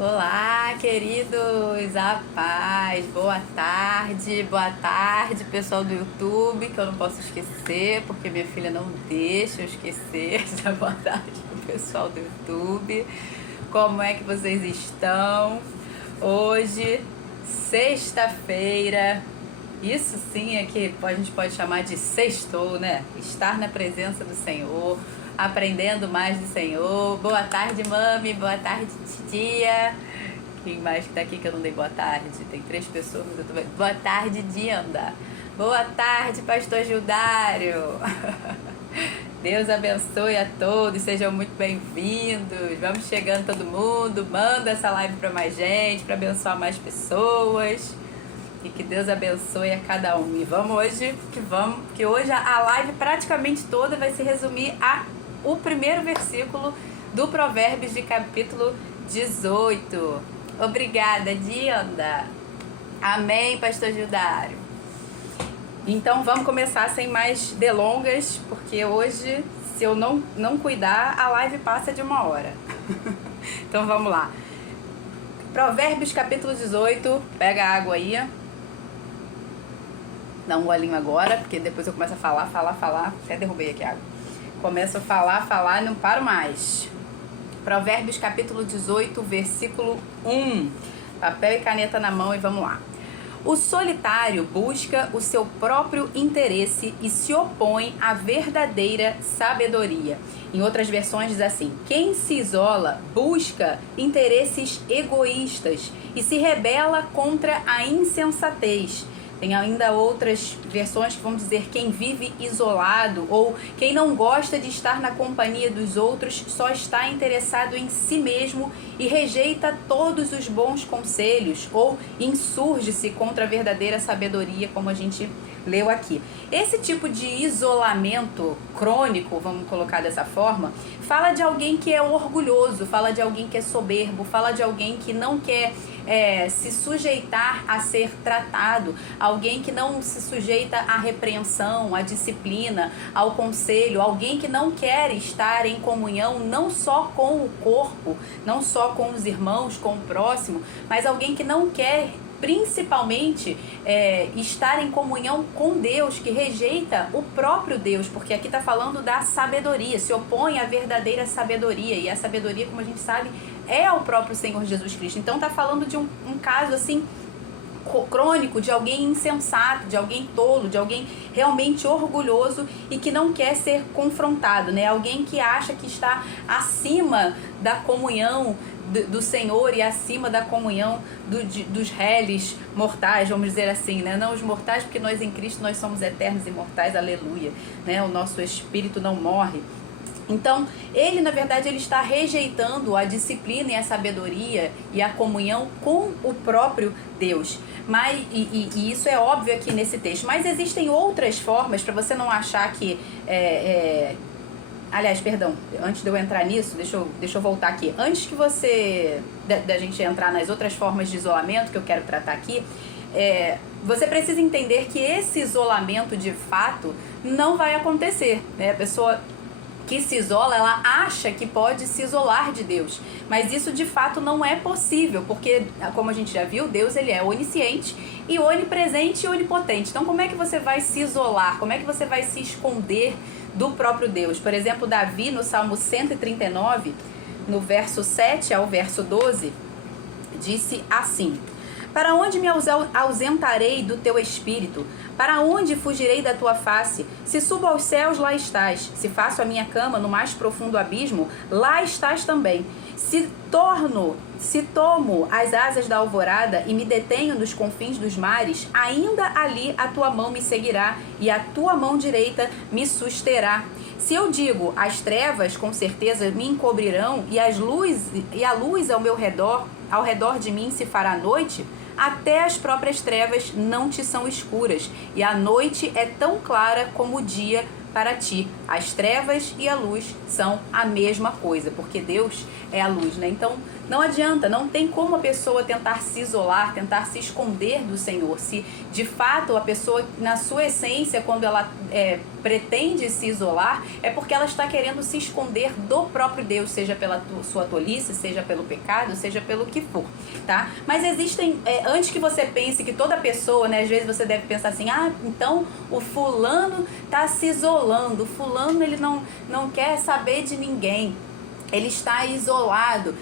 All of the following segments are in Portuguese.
Olá, queridos, a paz, boa tarde, pessoal do YouTube, que eu não posso esquecer, porque minha filha não deixa eu esquecer da boa tarde pro pessoal do YouTube. Como é que vocês estão? Hoje, sexta-feira, isso sim é que a gente pode chamar de sextou, né? Estar na presença do Senhor, aprendendo mais do Senhor. Boa tarde, mami, boa tarde, titia. Quem mais que tá aqui que eu não dei boa tarde? Tem 3 pessoas, mas eu tô vendo. Boa tarde, Dinda. Boa tarde, pastor Gildário. Deus abençoe a todos, sejam muito bem-vindos. Vamos chegando todo mundo, manda essa live para mais gente, para abençoar mais pessoas. E que Deus abençoe a cada um. E vamos hoje, que hoje a live praticamente toda vai se resumir o primeiro versículo do Provérbios de capítulo 18. Obrigada, Dinda. Amém, pastor Gildário. Então vamos começar sem mais delongas, porque hoje, se eu não cuidar, a live passa de 1 hora. Então vamos lá. Provérbios capítulo 18, pega a água aí. Dá um golinho agora, porque depois eu começo a falar. Até derrubei aqui a água. Começo a falar e não paro mais. Provérbios capítulo 18, versículo 1. Papel e caneta na mão e vamos lá. O solitário busca o seu próprio interesse e se opõe à verdadeira sabedoria. Em outras versões diz assim: quem se isola busca interesses egoístas e se rebela contra a insensatez. Tem ainda outras versões que vão dizer quem vive isolado ou quem não gosta de estar na companhia dos outros só está interessado em si mesmo e rejeita todos os bons conselhos ou insurge-se contra a verdadeira sabedoria, como a gente leu aqui. Esse tipo de isolamento crônico, vamos colocar dessa forma, fala de alguém que é orgulhoso, fala de alguém que é soberbo, fala de alguém que não quer se sujeitar a ser tratado, alguém que não se sujeita à repreensão, à disciplina, ao conselho, alguém que não quer estar em comunhão não só com o corpo, não só com os irmãos, com o próximo, mas alguém que não quer principalmente estar em comunhão com Deus, que rejeita o próprio Deus, porque aqui está falando da sabedoria, se opõe à verdadeira sabedoria, e a sabedoria, como a gente sabe, é o próprio Senhor Jesus Cristo. Então está falando de um caso assim crônico, de alguém insensato, de alguém tolo, de alguém realmente orgulhoso e que não quer ser confrontado, né? Alguém que acha que está acima da comunhão do Senhor e acima da comunhão dos réis mortais, vamos dizer assim, né? Não os mortais, porque nós em Cristo nós somos eternos e imortais, aleluia, né? O nosso espírito não morre. Então, ele, na verdade, ele está rejeitando a disciplina e a sabedoria e a comunhão com o próprio Deus. Mas, e isso é óbvio aqui nesse texto. Mas existem outras formas para você não achar que... Aliás, perdão, antes de eu entrar nisso, deixa eu voltar aqui. Antes que da gente entrar nas outras formas de isolamento que eu quero tratar aqui, você precisa entender que esse isolamento, de fato, não vai acontecer, né? A pessoa que se isola, ela acha que pode se isolar de Deus, mas isso de fato não é possível, porque, como a gente já viu, Deus ele é onisciente e onipresente e onipotente. Então como é que você vai se isolar? Como é que você vai se esconder do próprio Deus? Por exemplo, Davi no Salmo 139, no verso 7 ao verso 12, disse assim: para onde me ausentarei do teu espírito? Para onde fugirei da tua face? Se subo aos céus, lá estás. Se faço a minha cama no mais profundo abismo, lá estás também. Se tomo as asas da alvorada e me detenho nos confins dos mares, ainda ali a tua mão me seguirá e a tua mão direita me susterá. Se eu digo, as trevas com certeza me encobrirão e a luz ao redor de mim se fará noite, até as próprias trevas não te são escuras, e a noite é tão clara como o dia para ti. As trevas e a luz são a mesma coisa, porque Deus é a luz, né? Então, não adianta, não tem como a pessoa tentar se isolar, tentar se esconder do Senhor. Se de fato a pessoa, na sua essência, quando ela pretende se isolar, é porque ela está querendo se esconder do próprio Deus, seja pela sua tolice, seja pelo pecado, seja pelo que for, tá? Mas existem, antes que você pense que toda pessoa, né, às vezes você deve pensar assim, então o fulano está se isolando, o fulano ele não quer saber de ninguém, ele está isolado.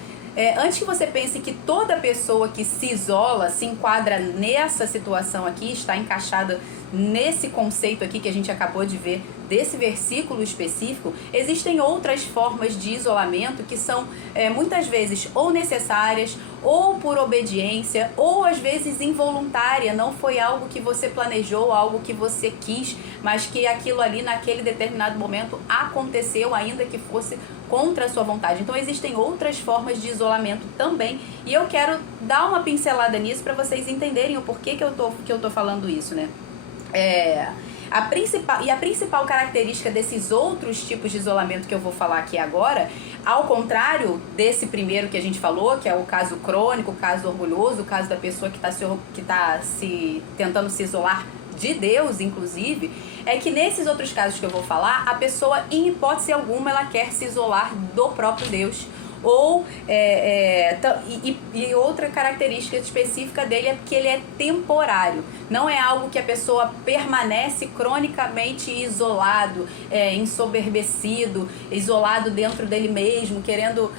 Antes que você pense que toda pessoa que se isola se enquadra nessa situação aqui, está encaixada nesse conceito aqui que a gente acabou de ver, desse versículo específico, existem outras formas de isolamento que são muitas vezes ou necessárias, ou por obediência, ou às vezes involuntária, não foi algo que você planejou, algo que você quis, mas que aquilo ali naquele determinado momento aconteceu, ainda que fosse contra a sua vontade. Então existem outras formas de isolamento também, e eu quero dar uma pincelada nisso para vocês entenderem o porquê que eu tô falando isso, né? A principal característica desses outros tipos de isolamento que eu vou falar aqui agora, ao contrário desse primeiro que a gente falou, que é o caso crônico, o caso orgulhoso, o caso da pessoa que está tentando se isolar de Deus, inclusive, é que nesses outros casos que eu vou falar, a pessoa, em hipótese alguma, ela quer se isolar do próprio Deus. E outra característica específica dele é que ele é temporário. Não é algo que a pessoa permanece cronicamente isolado, ensoberbecido, isolado dentro dele mesmo, querendo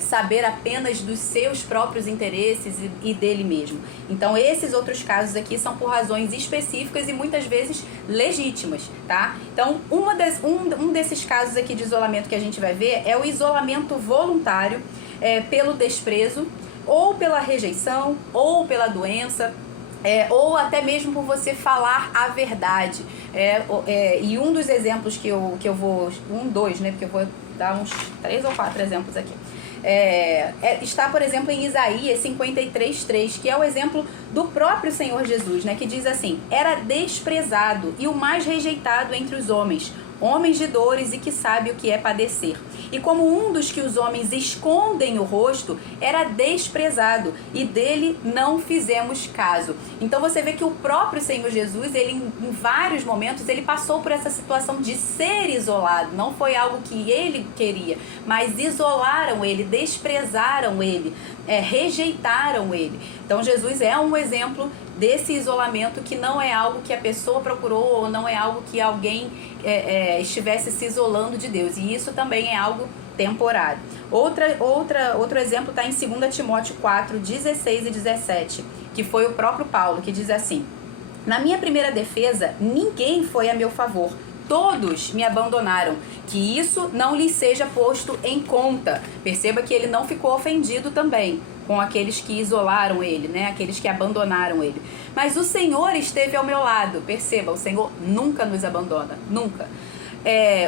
saber apenas dos seus próprios interesses e dele mesmo. Então esses outros casos aqui são por razões específicas e muitas vezes legítimas, tá? Então um desses casos aqui de isolamento que a gente vai ver é o isolamento voluntário pelo desprezo, ou pela rejeição, ou pela doença, ou até mesmo por você falar a verdade. E um dos exemplos que eu vou... né? Porque eu vou dar uns 3 ou 4 exemplos aqui. Está, por exemplo, em Isaías 53:3, que é o exemplo do próprio Senhor Jesus, né? Que diz assim: era desprezado e o mais rejeitado entre os homens de dores e que sabe o que é padecer. E como um dos que os homens escondem o rosto, era desprezado, e dele não fizemos caso. Então você vê que o próprio Senhor Jesus, ele em vários momentos, ele passou por essa situação de ser isolado. Não foi algo que ele queria, mas isolaram ele, desprezaram ele, rejeitaram ele. Então Jesus é um exemplo desse isolamento, que não é algo que a pessoa procurou, ou não é algo que alguém estivesse se isolando de Deus. E isso também é algo temporário. Outro exemplo está em 2 Timóteo 4:16 e 17, que foi o próprio Paulo, que diz assim: na minha primeira defesa, ninguém foi a meu favor. Todos me abandonaram, que isso não lhes seja posto em conta. Perceba que ele não ficou ofendido também com aqueles que isolaram ele, né? Aqueles que abandonaram ele. Mas o Senhor esteve ao meu lado. Perceba, o Senhor nunca nos abandona, nunca.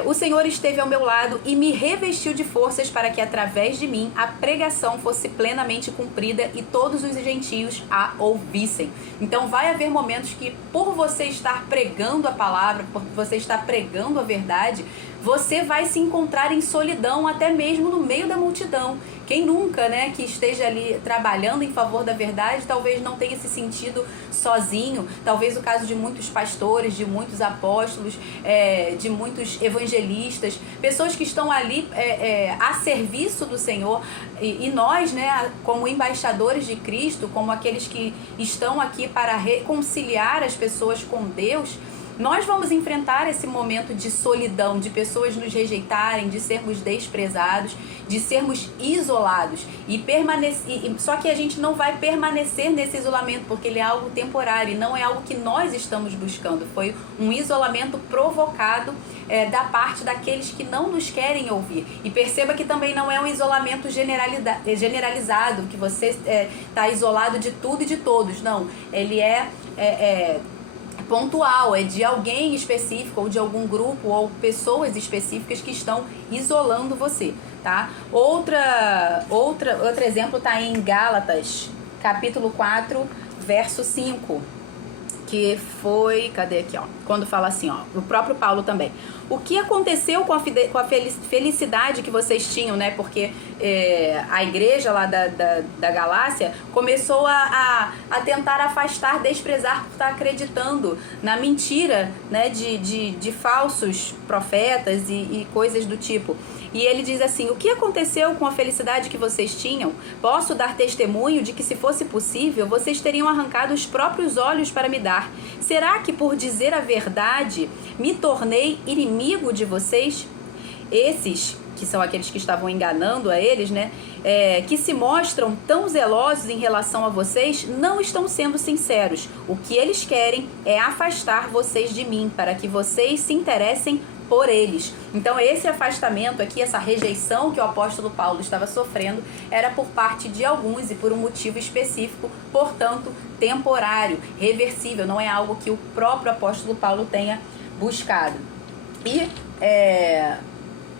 O Senhor esteve ao meu lado e me revestiu de forças para que através de mim a pregação fosse plenamente cumprida e todos os gentios a ouvissem. Então vai haver momentos que, por você estar pregando a palavra, por você estar pregando a verdade, você vai se encontrar em solidão, até mesmo no meio da multidão. Quem nunca, né, que esteja ali trabalhando em favor da verdade, talvez não tenha se sentido sozinho. Talvez o caso de muitos pastores, de muitos apóstolos, de muitos evangelistas, pessoas que estão ali a serviço do Senhor. E nós, né, como embaixadores de Cristo, como aqueles que estão aqui para reconciliar as pessoas com Deus, nós vamos enfrentar esse momento de solidão, de pessoas nos rejeitarem, de sermos desprezados, de sermos isolados. Só que a gente não vai permanecer nesse isolamento, porque ele é algo temporário, não é algo que nós estamos buscando. Foi um isolamento provocado da parte daqueles que não nos querem ouvir. E perceba que também não é um isolamento generalizado, que você está isolado de tudo e de todos. Não, ele é pontual, é de alguém específico, ou de algum grupo, ou pessoas específicas que estão isolando você, tá? Outro exemplo está em Gálatas, capítulo 4, verso 5, que foi, cadê aqui, ó, quando fala assim, ó, o próprio Paulo também, o que aconteceu com a felicidade que vocês tinham, né, porque a igreja lá da Galácia começou a tentar afastar, desprezar por estar acreditando na mentira, né, de falsos profetas e coisas do tipo. E ele diz assim, o que aconteceu com a felicidade que vocês tinham? Posso dar testemunho de que, se fosse possível, vocês teriam arrancado os próprios olhos para me dar. Será que, por dizer a verdade, me tornei inimigo de vocês? Esses, que são aqueles que estavam enganando a eles, né? Que se mostram tão zelosos em relação a vocês, não estão sendo sinceros. O que eles querem é afastar vocês de mim, para que vocês se interessem por eles. Então esse afastamento aqui, essa rejeição que o apóstolo Paulo estava sofrendo, era por parte de alguns e por um motivo específico, portanto temporário, reversível, não é algo que o próprio apóstolo Paulo tenha buscado. E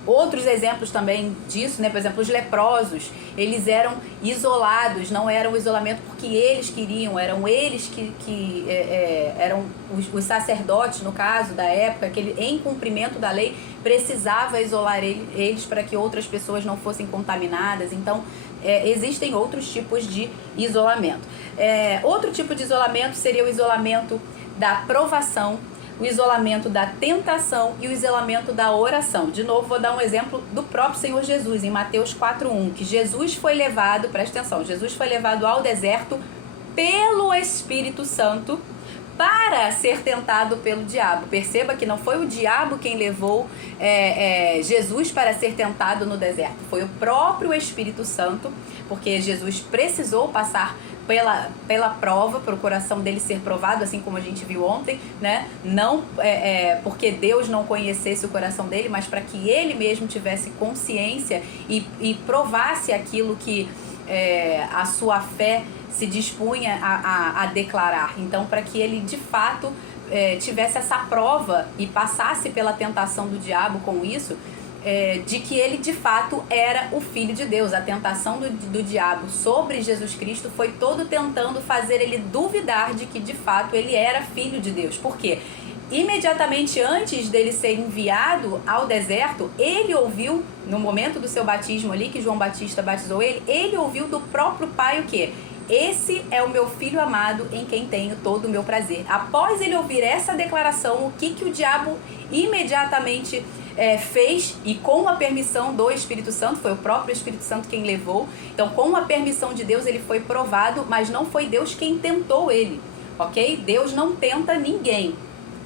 outros exemplos também disso, né? Por exemplo, os leprosos, eles eram isolados, não eram isolamento porque eles queriam, eram eles que eram os sacerdotes, no caso da época, que ele, em cumprimento da lei, precisava isolar eles para que outras pessoas não fossem contaminadas. Então, existem outros tipos de isolamento. Outro tipo de isolamento seria o isolamento da provação, o isolamento da tentação e o isolamento da oração. De novo, vou dar um exemplo do próprio Senhor Jesus, em Mateus 4:1, que Jesus foi levado, presta atenção, Jesus foi levado ao deserto pelo Espírito Santo para ser tentado pelo diabo. Perceba que não foi o diabo quem levou Jesus para ser tentado no deserto, foi o próprio Espírito Santo, porque Jesus precisou passar pela prova, para o coração dele ser provado, assim como a gente viu ontem, né? Não porque Deus não conhecesse o coração dele, mas para que ele mesmo tivesse consciência e provasse aquilo que a sua fé se dispunha a declarar. Então, para que ele de fato tivesse essa prova e passasse pela tentação do diabo com isso, de que ele de fato era o Filho de Deus. A tentação do diabo sobre Jesus Cristo foi todo tentando fazer ele duvidar de que de fato ele era Filho de Deus. Por quê? Imediatamente antes dele ser enviado ao deserto, ele ouviu, no momento do seu batismo ali, que João Batista batizou ele ouviu do próprio Pai o quê? Esse é o meu filho amado, em quem tenho todo o meu prazer. Após ele ouvir essa declaração, o que o diabo imediatamente fez, e com a permissão do Espírito Santo, foi o próprio Espírito Santo quem levou. Então, com a permissão de Deus, ele foi provado, mas não foi Deus quem tentou ele, ok? Deus não tenta ninguém.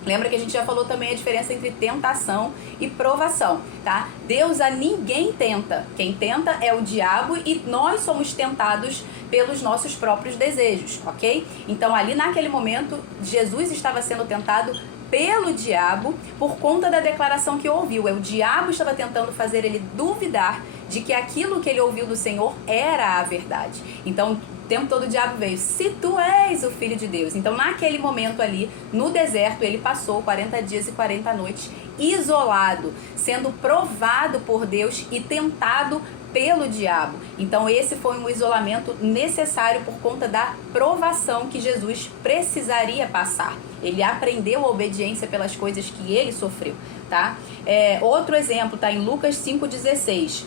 Lembra que a gente já falou também a diferença entre tentação e provação, tá? Deus a ninguém tenta. Quem tenta é o diabo, e nós somos tentados pelos nossos próprios desejos, ok? Então, ali naquele momento, Jesus estava sendo tentado pelo diabo por conta da declaração que ouviu. O diabo estava tentando fazer ele duvidar de que aquilo que ele ouviu do Senhor era a verdade. Então, o tempo todo o diabo veio: se tu és o Filho de Deus. Então, naquele momento ali, no deserto, ele passou 40 dias e 40 noites isolado, sendo provado por Deus e tentado pelo diabo. Então, esse foi um isolamento necessário por conta da provação que Jesus precisaria passar. Ele aprendeu a obediência pelas coisas que ele sofreu, tá? Outro exemplo tá em Lucas 5,16,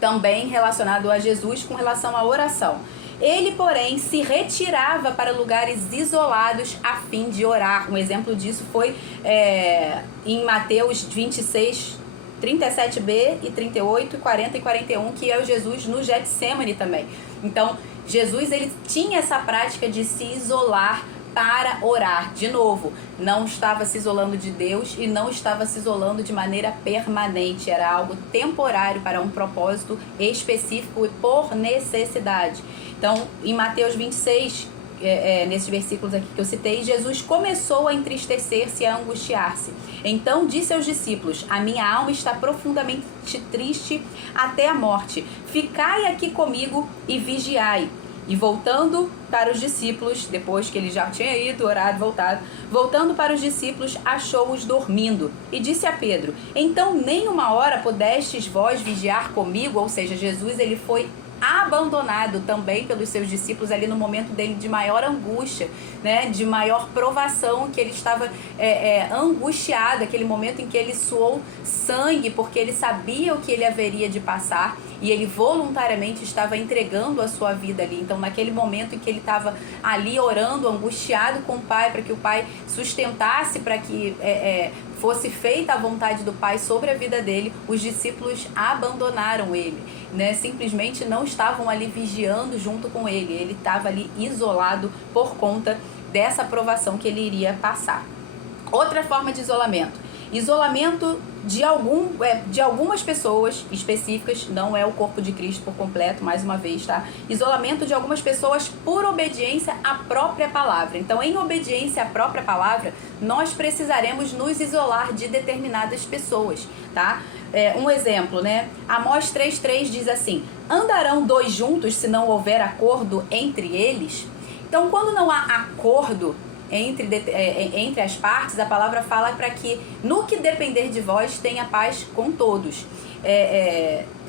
também relacionado a Jesus com relação à oração. Ele, porém, se retirava para lugares isolados a fim de orar. Um exemplo disso foi em Mateus 26, 37b e 38, 40 e 41, que é o Jesus no Getsemane também. Então, Jesus, ele tinha essa prática de se isolar para orar. De novo, não estava se isolando de Deus e não estava se isolando de maneira permanente. Era algo temporário para um propósito específico e por necessidade. Então, em Mateus 26, nesses versículos aqui que eu citei, Jesus começou a entristecer-se e a angustiar-se. Então disse aos discípulos: a minha alma está profundamente triste até a morte. Ficai aqui comigo e vigiai. E voltando para os discípulos, depois que ele já tinha ido, orado, voltando para os discípulos, achou-os dormindo. E disse a Pedro: então nem uma hora pudestes vós vigiar comigo? Ou seja, Jesus, ele foi abandonado também pelos seus discípulos ali no momento dele de maior angústia, né, de maior provação, que ele estava angustiado, aquele momento em que ele suou sangue, porque ele sabia o que ele haveria de passar, e ele voluntariamente estava entregando a sua vida ali. Então, naquele momento em que ele estava ali orando, angustiado com o Pai, para que o Pai sustentasse, para que fosse feita a vontade do Pai sobre a vida dele, os discípulos abandonaram ele, né? Simplesmente não estavam ali vigiando junto com ele. Ele estava ali isolado por conta dessa provação que ele iria passar. Outra forma de isolamento. Isolamento de algumas pessoas específicas, não é o corpo de Cristo por completo, mais uma vez, tá? Isolamento de algumas pessoas por obediência à própria palavra. Então, em obediência à própria palavra, nós precisaremos nos isolar de determinadas pessoas, tá? Um exemplo, né? Amós 3:3 diz assim: andarão dois juntos se não houver acordo entre eles? Então, quando não há acordo entre as partes, a palavra fala para que, no que depender de vós, tenha paz com todos.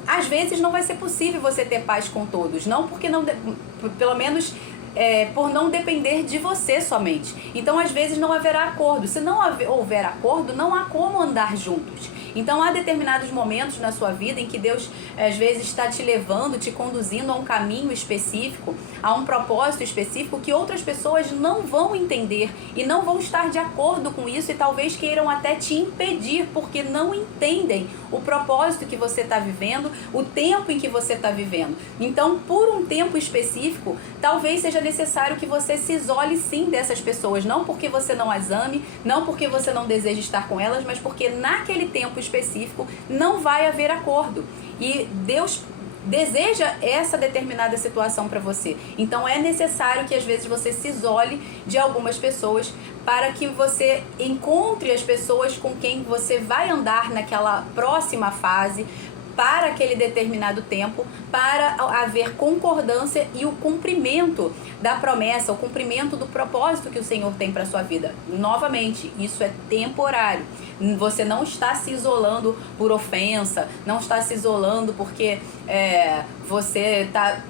Às vezes não vai ser possível você ter paz com todos, não porque não, pelo menos por não depender de você somente. Então, às vezes não haverá acordo. Se não houver acordo, não há como andar juntos. Então, há determinados momentos na sua vida em que Deus, às vezes, está te levando, te conduzindo a um caminho específico, a um propósito específico, que outras pessoas não vão entender e não vão estar de acordo com isso, e talvez queiram até te impedir, porque não entendem o propósito que você está vivendo, o tempo em que você está vivendo. Então, por um tempo específico, talvez seja necessário que você se isole sim dessas pessoas, não porque você não as ame, não porque você não deseja estar com elas, mas porque naquele tempo específico não vai haver acordo. E Deus deseja essa determinada situação para você. Então é necessário que às vezes você se isole de algumas pessoas para que você encontre as pessoas com quem você vai andar naquela próxima fase, para aquele determinado tempo, para haver concordância e o cumprimento da promessa, o cumprimento do propósito que o Senhor tem para a sua vida. Novamente, isso é temporário. Você não está se isolando por ofensa, não está se isolando porque você está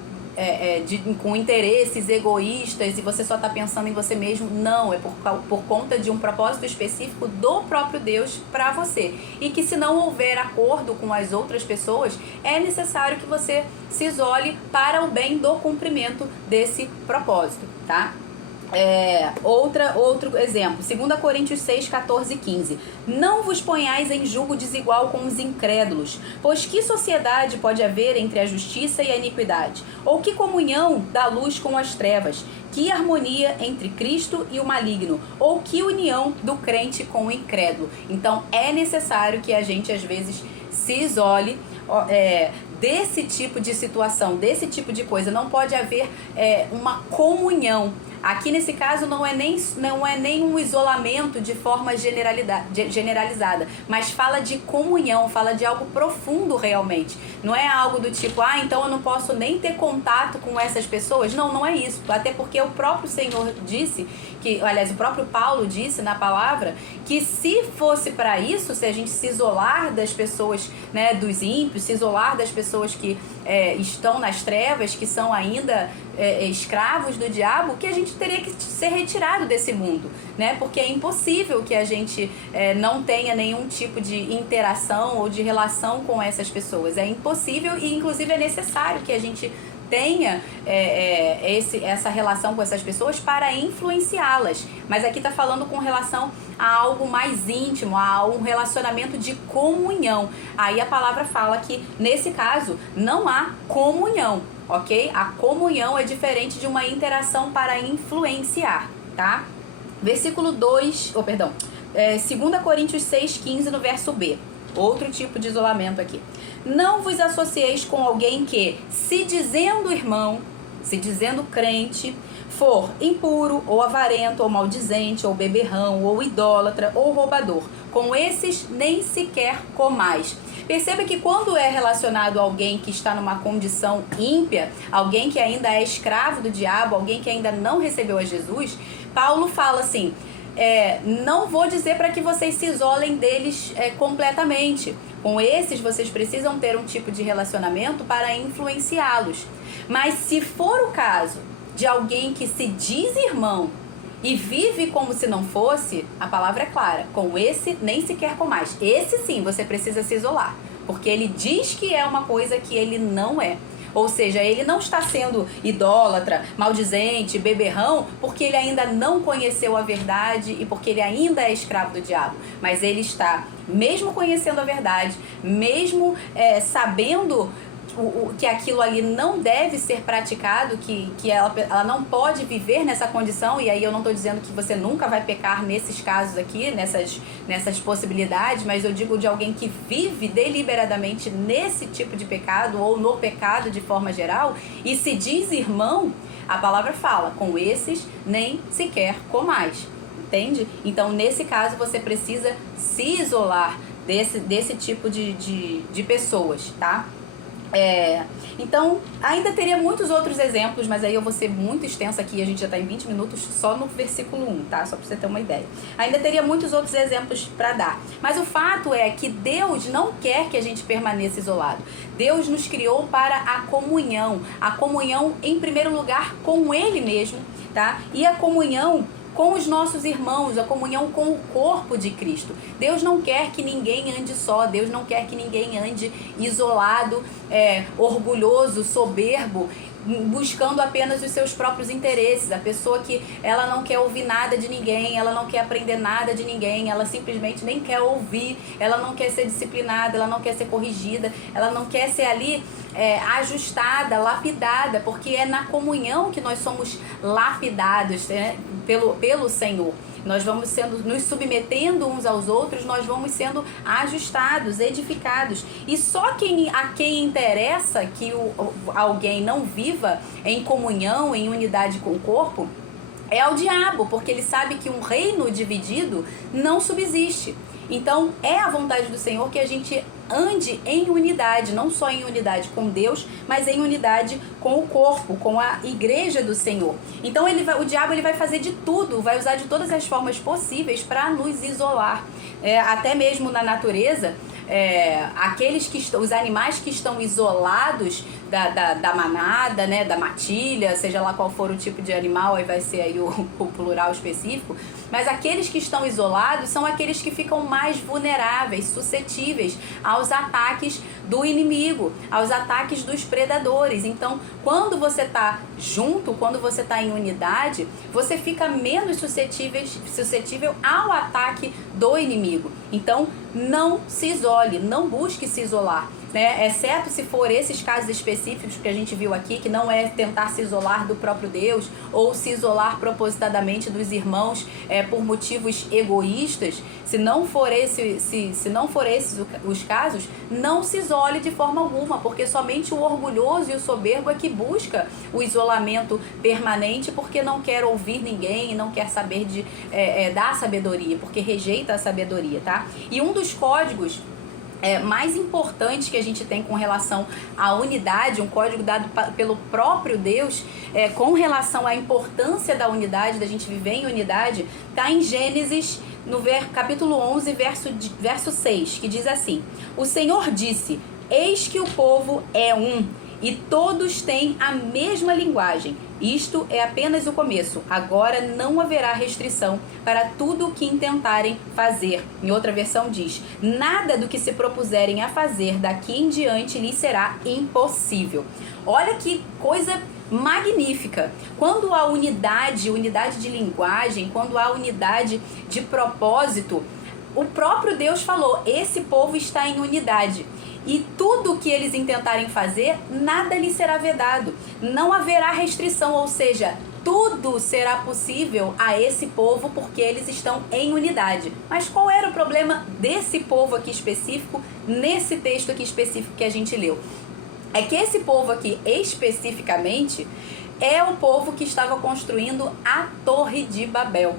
com interesses egoístas e você só está pensando em você mesmo. Não, é por conta de um propósito específico do próprio Deus para você. E que se não houver acordo com as outras pessoas, é necessário que você se isole para o bem do cumprimento desse propósito, tá? Outro exemplo, 2 Coríntios 6, 14 e 15. Não vos ponhais em julgo desigual com os incrédulos, pois que sociedade pode haver entre a justiça e a iniquidade? Ou que comunhão da luz com as trevas? Que harmonia entre Cristo e o maligno? Ou que união do crente com o incrédulo? Então é necessário que a gente às vezes se isole desse tipo de situação, desse tipo de coisa. Não pode haver uma comunhão. Aqui nesse caso não é nem um isolamento de forma generalizada, mas fala de comunhão, fala de algo profundo realmente. Não é algo do tipo, então eu não posso nem ter contato com essas pessoas. Não, não é isso. Até porque o próprio Senhor disse, o próprio Paulo disse na palavra, que se fosse para isso, se a gente se isolar das pessoas, né, dos ímpios, se isolar das pessoas que estão nas trevas, que são ainda escravos do diabo, que a gente teria que ser retirado desse mundo, né? Porque é impossível que a gente não tenha nenhum tipo de interação ou de relação com essas pessoas. É impossível e inclusive é necessário que a gente tenha essa relação com essas pessoas para influenciá-las. Mas aqui está falando com relação a algo mais íntimo, a um relacionamento de comunhão. Aí a palavra fala que, nesse caso, não há comunhão, ok? A comunhão é diferente de uma interação para influenciar, tá? Versículo 2 Coríntios 6,15 no verso B. Outro tipo de isolamento aqui. Não vos associeis com alguém que, se dizendo irmão, se dizendo crente, for impuro, ou avarento, ou maldizente, ou beberrão, ou idólatra, ou roubador. Com esses nem sequer comais. Perceba que quando é relacionado a alguém que está numa condição ímpia, alguém que ainda é escravo do diabo, alguém que ainda não recebeu a Jesus, Paulo fala assim, não vou dizer para que vocês se isolem deles completamente, Com esses vocês precisam ter um tipo de relacionamento para influenciá-los. Mas se for o caso de alguém que se diz irmão e vive como se não fosse, a palavra é clara, com esse nem sequer com mais. Esse sim, você precisa se isolar, porque ele diz que é uma coisa que ele não é. Ou seja, ele não está sendo idólatra, maldizente, beberrão, porque ele ainda não conheceu a verdade e porque ele ainda é escravo do diabo. Mas ele está, mesmo conhecendo a verdade, mesmo sabendo que aquilo ali não deve ser praticado, que ela não pode viver nessa condição, e aí eu não estou dizendo que você nunca vai pecar nesses casos aqui, nessas possibilidades, mas eu digo de alguém que vive deliberadamente nesse tipo de pecado, ou no pecado de forma geral, e se diz irmão, a palavra fala, com esses nem sequer comais, entende? Então nesse caso você precisa se isolar desse tipo de pessoas, tá? Então, ainda teria muitos outros exemplos, mas aí eu vou ser muito extensa aqui, a gente já está em 20 minutos só no versículo 1, tá? Só para você ter uma ideia. Ainda teria muitos outros exemplos para dar. Mas o fato é que Deus não quer que a gente permaneça isolado. Deus nos criou para a comunhão em primeiro lugar com Ele mesmo, tá? E a comunhão com os nossos irmãos, a comunhão com o corpo de Cristo. Deus não quer que ninguém ande só, Deus não quer que ninguém ande isolado, orgulhoso, soberbo, buscando apenas os seus próprios interesses. A pessoa que ela não quer ouvir nada de ninguém, ela não quer aprender nada de ninguém, ela simplesmente nem quer ouvir, ela não quer ser disciplinada, ela não quer ser corrigida, ela não quer ser ali ajustada, lapidada, porque é na comunhão que nós somos lapidados, né, pelo Senhor. Nós vamos nos submetendo uns aos outros, nós vamos sendo ajustados, edificados. E só a quem interessa que alguém não viva em comunhão, em unidade com o corpo, é ao diabo, porque ele sabe que um reino dividido não subsiste. Então, é a vontade do Senhor que a gente ande em unidade, não só em unidade com Deus, mas em unidade com o corpo, com a igreja do Senhor. Então, o diabo vai fazer de tudo, vai usar de todas as formas possíveis para nos isolar. Até mesmo na natureza, os animais que estão isolados da manada, né, da matilha, seja lá qual for o tipo de animal, aí vai ser aí o plural específico, mas aqueles que estão isolados são aqueles que ficam mais vulneráveis, suscetíveis aos ataques do inimigo, aos ataques dos predadores. Então, quando você está junto, quando você está em unidade, você fica menos suscetível ao ataque do inimigo. Então, não se isole, não busque se isolar, né? Exceto se for esses casos específicos que a gente viu aqui, que não é tentar se isolar do próprio Deus ou se isolar propositadamente dos irmãos por motivos egoístas. Se não for esses os casos, não se isole de forma alguma, porque somente o orgulhoso e o soberbo é que busca o isolamento permanente, porque não quer ouvir ninguém e não quer saber da sabedoria, porque rejeita a sabedoria, tá? E um dos códigos mais importante que a gente tem com relação à unidade, um código dado pelo próprio Deus, com relação à importância da unidade, da gente viver em unidade, está em Gênesis, no capítulo 11, verso 6, que diz assim: o Senhor disse, eis que o povo é um, e todos têm a mesma linguagem. Isto é apenas o começo. Agora não haverá restrição para tudo o que intentarem fazer. Em outra versão diz, nada do que se propuserem a fazer daqui em diante lhes será impossível. Olha que coisa magnífica. Quando há unidade de linguagem, quando há unidade de propósito, o próprio Deus falou, esse povo está em unidade. E tudo que eles intentarem fazer, nada lhes será vedado. Não haverá restrição, ou seja, tudo será possível a esse povo porque eles estão em unidade. Mas qual era o problema desse povo aqui específico, nesse texto aqui específico que a gente leu? É que esse povo aqui especificamente é o povo que estava construindo a Torre de Babel.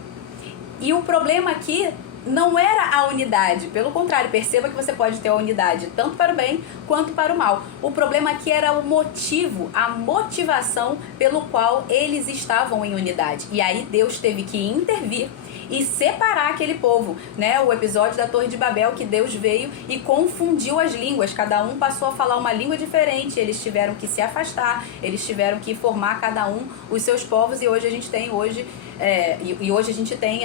E o problema aqui não era a unidade. Pelo contrário, perceba que você pode ter a unidade tanto para o bem quanto para o mal. O problema aqui era o motivo, a motivação pelo qual eles estavam em unidade. E aí Deus teve que intervir e separar aquele povo, né? O episódio da Torre de Babel, que Deus veio e confundiu as línguas, cada um passou a falar uma língua diferente, eles tiveram que se afastar, eles tiveram que formar cada um os seus povos, e hoje a gente tem hoje a gente tem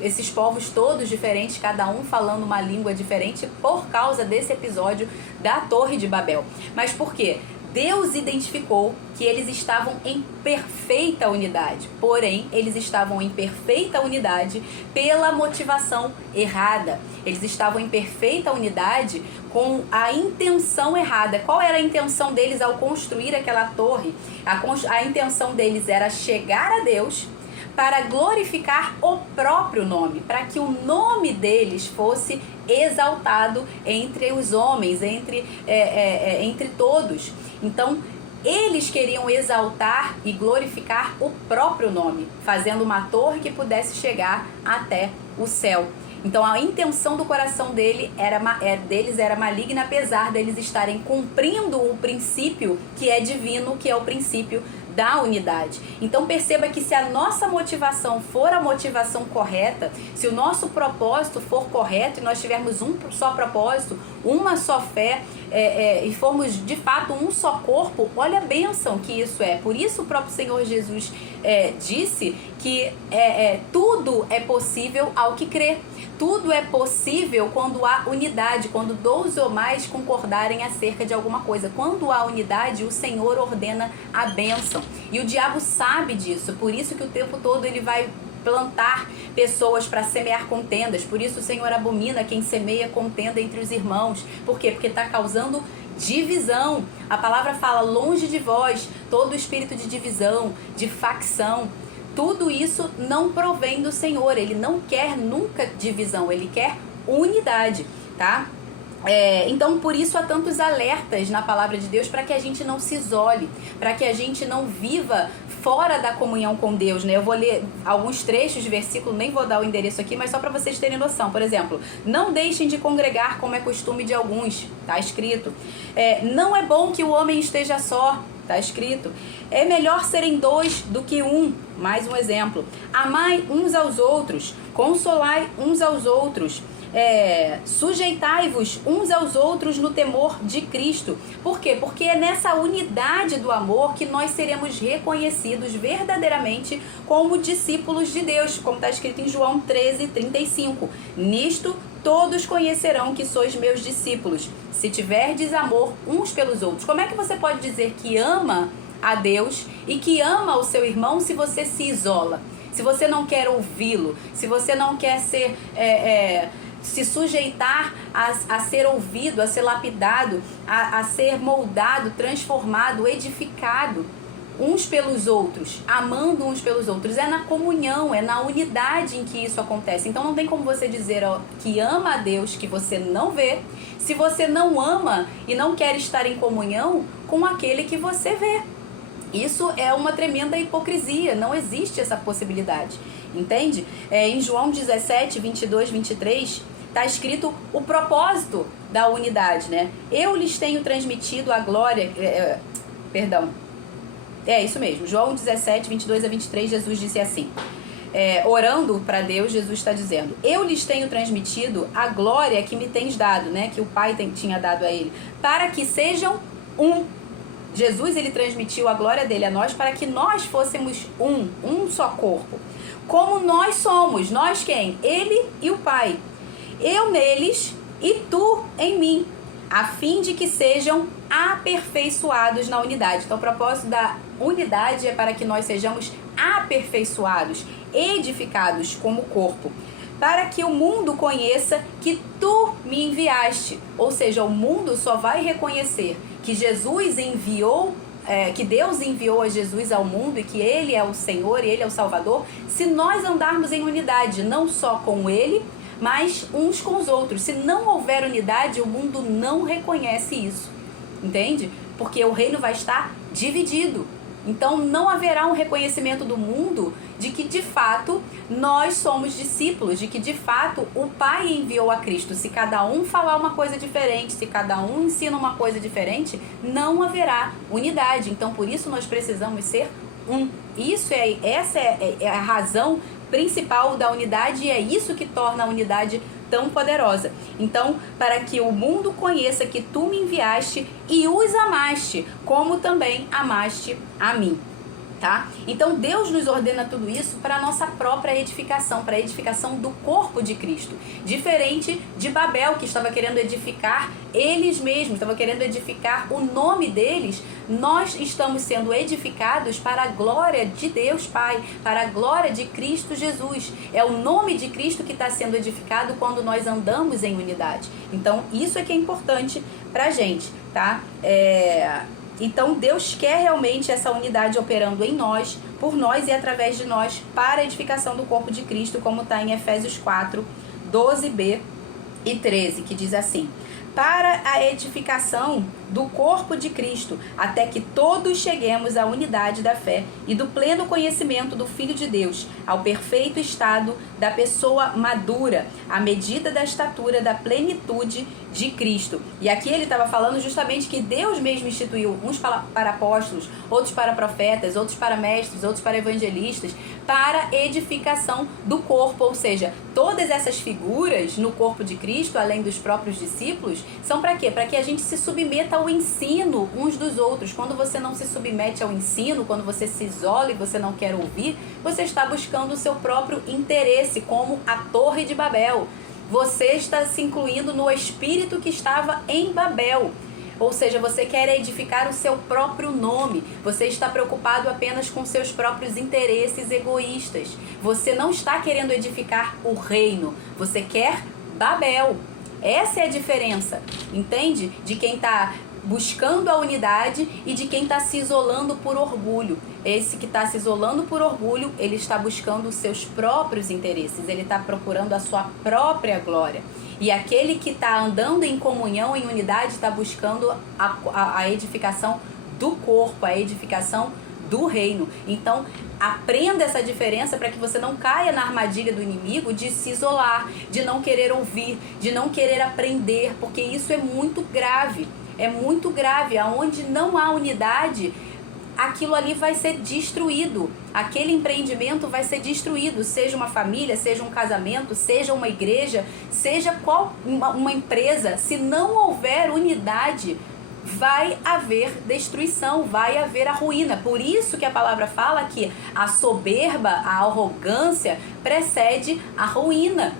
esses povos todos diferentes, cada um falando uma língua diferente por causa desse episódio da Torre de Babel. Mas por quê? Deus identificou que eles estavam em perfeita unidade, porém, eles estavam em perfeita unidade pela motivação errada. Eles estavam em perfeita unidade com a intenção errada. Qual era a intenção deles ao construir aquela torre? A intenção deles era chegar a Deus para glorificar o próprio nome, para que o nome deles fosse exaltado entre os homens, entre todos. Então, eles queriam exaltar e glorificar o próprio nome, fazendo uma torre que pudesse chegar até o céu. Então, a intenção do coração deles era maligna, apesar deles estarem cumprindo o princípio que é divino, que é o princípio da unidade. Então perceba que se a nossa motivação for a motivação correta, se o nosso propósito for correto e nós tivermos um só propósito, uma só fé, e formos de fato um só corpo, olha a bênção que isso é. Por isso o próprio Senhor Jesus disse que tudo é possível ao que crê. Tudo é possível quando há unidade, quando 12 ou mais concordarem acerca de alguma coisa. Quando há unidade, o Senhor ordena a bênção. E o diabo sabe disso, por isso que o tempo todo ele vai plantar pessoas para semear contendas. Por isso o Senhor abomina quem semeia contenda entre os irmãos. Por quê? Porque está causando divisão. A palavra fala: longe de vós todo espírito de divisão, de facção. Tudo isso não provém do Senhor. Ele não quer nunca divisão, ele quer unidade, tá? Então, por isso há tantos alertas na palavra de Deus para que a gente não se isole, para que a gente não viva fora da comunhão com Deus, né? Eu vou ler alguns trechos de versículo, nem vou dar o endereço aqui, mas só para vocês terem noção. Por exemplo, não deixem de congregar como é costume de alguns, tá escrito. Não é bom que o homem esteja só, tá escrito. É melhor serem dois do que um. Mais um exemplo. Amai uns aos outros, consolai uns aos outros. Sujeitai-vos uns aos outros no temor de Cristo. Por quê? Porque é nessa unidade do amor que nós seremos reconhecidos verdadeiramente como discípulos de Deus, como está escrito em João 13:35. Nisto todos conhecerão que sois meus discípulos, se tiverdes amor uns pelos outros. Como é que você pode dizer que ama a Deus e que ama o seu irmão se você se isola? Se você não quer ouvi-lo, se você não quer se sujeitar a ser ouvido, a ser lapidado, a ser moldado, transformado, edificado uns pelos outros, amando uns pelos outros. É na comunhão, é na unidade em que isso acontece. Então não tem como você dizer que ama a Deus, que você não vê, se você não ama e não quer estar em comunhão com aquele que você vê. Isso é uma tremenda hipocrisia, não existe essa possibilidade, entende? Em João 17, 22, 23, está escrito o propósito da unidade, né? Eu lhes tenho transmitido a glória... isso mesmo, João 17, 22 a 23, Jesus disse assim, orando para Deus, Jesus está dizendo: eu lhes tenho transmitido a glória que me tens dado, né? Que o Pai tinha dado a ele, para que sejam um. Jesus, ele transmitiu a glória dele a nós para que nós fôssemos um só corpo. Como nós somos, nós quem? Ele e o Pai. Eu neles e tu em mim, a fim de que sejam aperfeiçoados na unidade. Então, o propósito da unidade é para que nós sejamos aperfeiçoados, edificados como corpo, para que o mundo conheça que tu me enviaste. Ou seja, o mundo só vai reconhecer que Jesus enviou, que Deus enviou a Jesus ao mundo e que Ele é o Senhor, Ele é o Salvador, se nós andarmos em unidade, não só com Ele, mas uns com os outros. Se não houver unidade, o mundo não reconhece isso, entende? Porque o reino vai estar dividido. Então não haverá um reconhecimento do mundo de que de fato nós somos discípulos, de que de fato o Pai enviou a Cristo. Se cada um falar uma coisa diferente, se cada um ensina uma coisa diferente, não haverá unidade. Então por isso nós precisamos ser um. Essa é a razão principal da unidade e é isso que torna a unidade tão poderosa. Então, para que o mundo conheça que tu me enviaste e os amaste, como também amaste a mim. Tá? Então Deus nos ordena tudo isso para a nossa própria edificação, para a edificação do corpo de Cristo. Diferente de Babel, que estava querendo edificar eles mesmos, estava querendo edificar o nome deles, nós estamos sendo edificados para a glória de Deus Pai, para a glória de Cristo Jesus. É o nome de Cristo que está sendo edificado quando nós andamos em unidade. Então isso é que é importante para a gente, tá? Então Deus quer realmente essa unidade operando em nós, por nós e através de nós, para a edificação do corpo de Cristo, como está em Efésios 4, 12b e 13, que diz assim: para a edificação do corpo de Cristo, até que todos cheguemos à unidade da fé e do pleno conhecimento do Filho de Deus, ao perfeito estado da pessoa madura, à medida da estatura da plenitude de Cristo. E aqui ele estava falando justamente que Deus mesmo instituiu uns para apóstolos, outros para profetas, outros para mestres, outros para evangelistas, para edificação do corpo, ou seja, todas essas figuras no corpo de Cristo, além dos próprios discípulos, são para quê? Para que a gente se submeta ao ensino uns dos outros. Quando você não se submete ao ensino, quando você se isola e você não quer ouvir, você está buscando o seu próprio interesse, como a Torre de Babel. Você está se incluindo no espírito que estava em Babel. Ou seja, você quer edificar o seu próprio nome. Você está preocupado apenas com seus próprios interesses egoístas. Você não está querendo edificar o reino. Você quer Babel. Essa é a diferença, entende? De quem está buscando a unidade e de quem está se isolando por orgulho. Esse que está se isolando por orgulho, ele está buscando os seus próprios interesses. Ele está procurando a sua própria glória. E aquele que está andando em comunhão, em unidade, está buscando a edificação do corpo, a edificação do reino. Então, aprenda essa diferença para que você não caia na armadilha do inimigo de se isolar, de não querer ouvir, de não querer aprender, porque isso é muito grave. É muito grave. Aonde não há unidade, aquilo ali vai ser destruído. Aquele empreendimento vai ser destruído, seja uma família, seja um casamento, seja uma igreja, seja uma empresa. Se não houver unidade, vai haver destruição, vai haver a ruína. Por isso que a palavra fala que a soberba, a arrogância precede a ruína.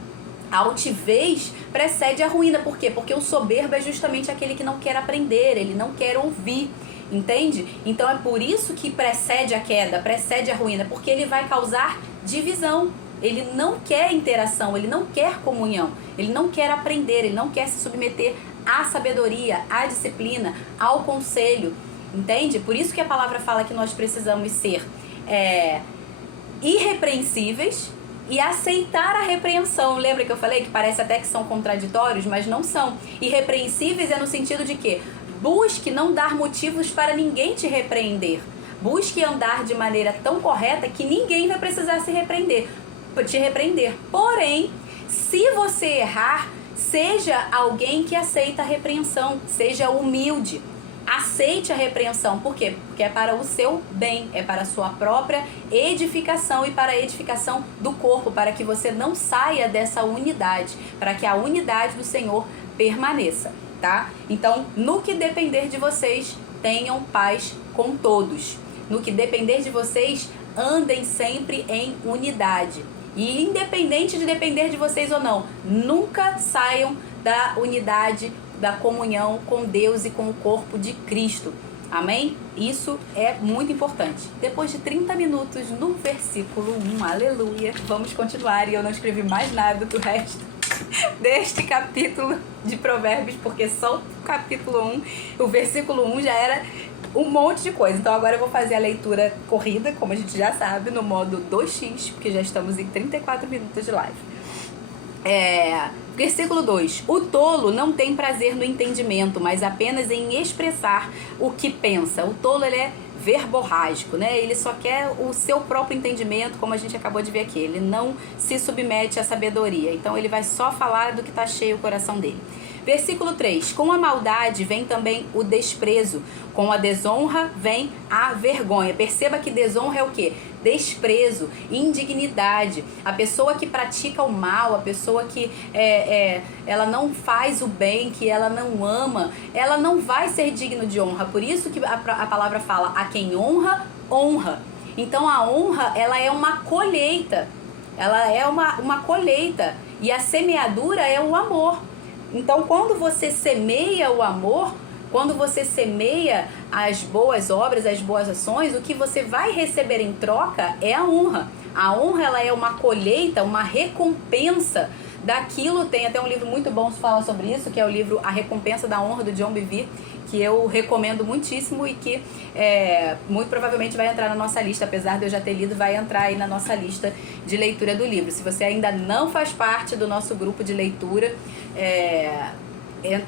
A altivez precede a ruína. Por quê? Porque o soberbo é justamente aquele que não quer aprender, ele não quer ouvir. Entende? Então é por isso que precede a queda, precede a ruína, porque ele vai causar divisão. Ele não quer interação, ele não quer comunhão, ele não quer aprender, ele não quer se submeter à sabedoria, à disciplina, ao conselho. Entende? Por isso que a palavra fala que nós precisamos ser irrepreensíveis e aceitar a repreensão. Lembra que eu falei que parece até que são contraditórios, mas não são. Irrepreensíveis é no sentido de que busque não dar motivos para ninguém te repreender. Busque andar de maneira tão correta que ninguém vai precisar te repreender. Porém, se você errar, seja alguém que aceita a repreensão, seja humilde. Aceite a repreensão. Por quê? Porque é para o seu bem, é para a sua própria edificação e para a edificação do corpo, para que você não saia dessa unidade, para que a unidade do Senhor permaneça, tá? Então, no que depender de vocês, tenham paz com todos. No que depender de vocês, andem sempre em unidade. E independente de depender de vocês ou não, nunca saiam da unidade, da comunhão com Deus e com o corpo de Cristo. Amém? Isso é muito importante. Depois de 30 minutos no versículo 1, aleluia, vamos continuar. E eu não escrevi mais nada do resto deste capítulo de Provérbios, porque só o capítulo 1, o versículo 1 já era um monte de coisa. Então agora eu vou fazer a leitura corrida, como a gente já sabe, no modo 2x, porque já estamos em 34 minutos de live. Versículo 2: o tolo não tem prazer no entendimento, mas apenas em expressar o que pensa. O tolo, ele é verborrágico, né? Ele só quer o seu próprio entendimento, como a gente acabou de ver aqui. Ele não se submete à sabedoria. Então ele vai só falar do que está cheio o coração dele. Versículo 3. Com a maldade vem também o desprezo. Com a desonra vem a vergonha. Perceba que desonra é o quê? Desprezo, indignidade. A pessoa que pratica o mal, a pessoa que ela não faz o bem, que ela não ama, ela não vai ser digna de honra. Por isso que a palavra fala, a quem honra, honra. Então a honra, ela é uma colheita. Ela é uma colheita. E a semeadura é o amor. Então quando você semeia o amor, quando você semeia as boas obras, as boas ações, o que você vai receber em troca é a honra. A honra, ela é uma colheita, uma recompensa daquilo. Tem até um livro muito bom que fala sobre isso, que é o livro A Recompensa da Honra, do John Bevere, que eu recomendo muitíssimo e que muito provavelmente vai entrar na nossa lista, apesar de eu já ter lido, vai entrar aí na nossa lista de leitura do livro. Se você ainda não faz parte do nosso grupo de leitura,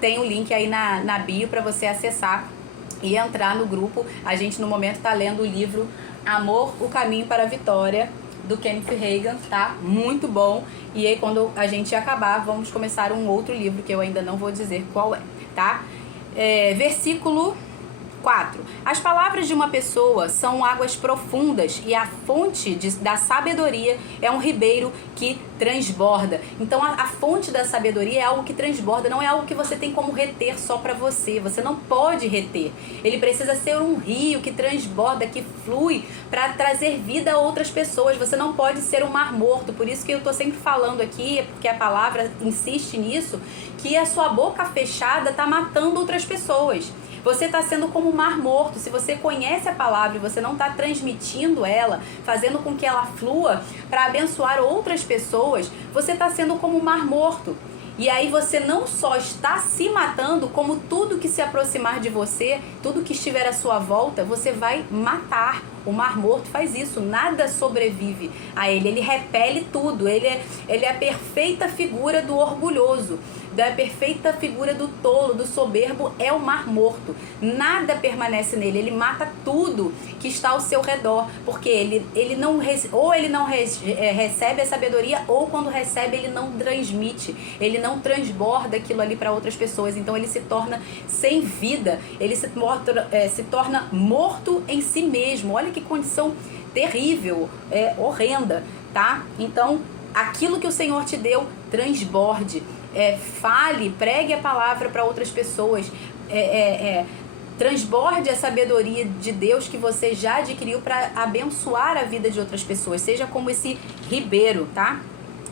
tem o link aí na bio para você acessar e entrar no grupo. A gente no momento está lendo o livro Amor, o Caminho para a Vitória, do Kenneth Reagan, tá? Muito bom. E aí quando a gente acabar, vamos começar um outro livro que eu ainda não vou dizer qual é, tá? Versículo 4. As palavras de uma pessoa são águas profundas e a fonte da sabedoria é um ribeiro que transborda. Então a fonte da sabedoria é algo que transborda, não é algo que você tem como reter só para você. Você não pode reter. Ele precisa ser um rio que transborda, que flui para trazer vida a outras pessoas. Você não pode ser um mar morto. Por isso que eu tô sempre falando aqui, porque a palavra insiste nisso, que a sua boca fechada tá matando outras pessoas. Você está sendo como um mar morto. Se você conhece a palavra e você não está transmitindo ela, fazendo com que ela flua para abençoar outras pessoas, você está sendo como um mar morto. E aí você não só está se matando, como tudo que se aproximar de você, tudo que estiver à sua volta, você vai matar. O mar morto faz isso, nada sobrevive a ele, ele repele tudo, ele é a perfeita figura do orgulhoso, da perfeita figura do tolo, do soberbo, é o mar morto. Nada permanece nele, ele mata tudo que está ao seu redor, porque ele não recebe a sabedoria, ou quando recebe ele não transmite, ele não transborda aquilo ali para outras pessoas. Então ele se torna sem vida, ele se torna morto em si mesmo. Olha que condição terrível, horrenda, tá? Então aquilo que o Senhor te deu, transborde. Fale, pregue a palavra para outras pessoas, transborde a sabedoria de Deus que você já adquiriu para abençoar a vida de outras pessoas, seja como esse ribeiro, tá?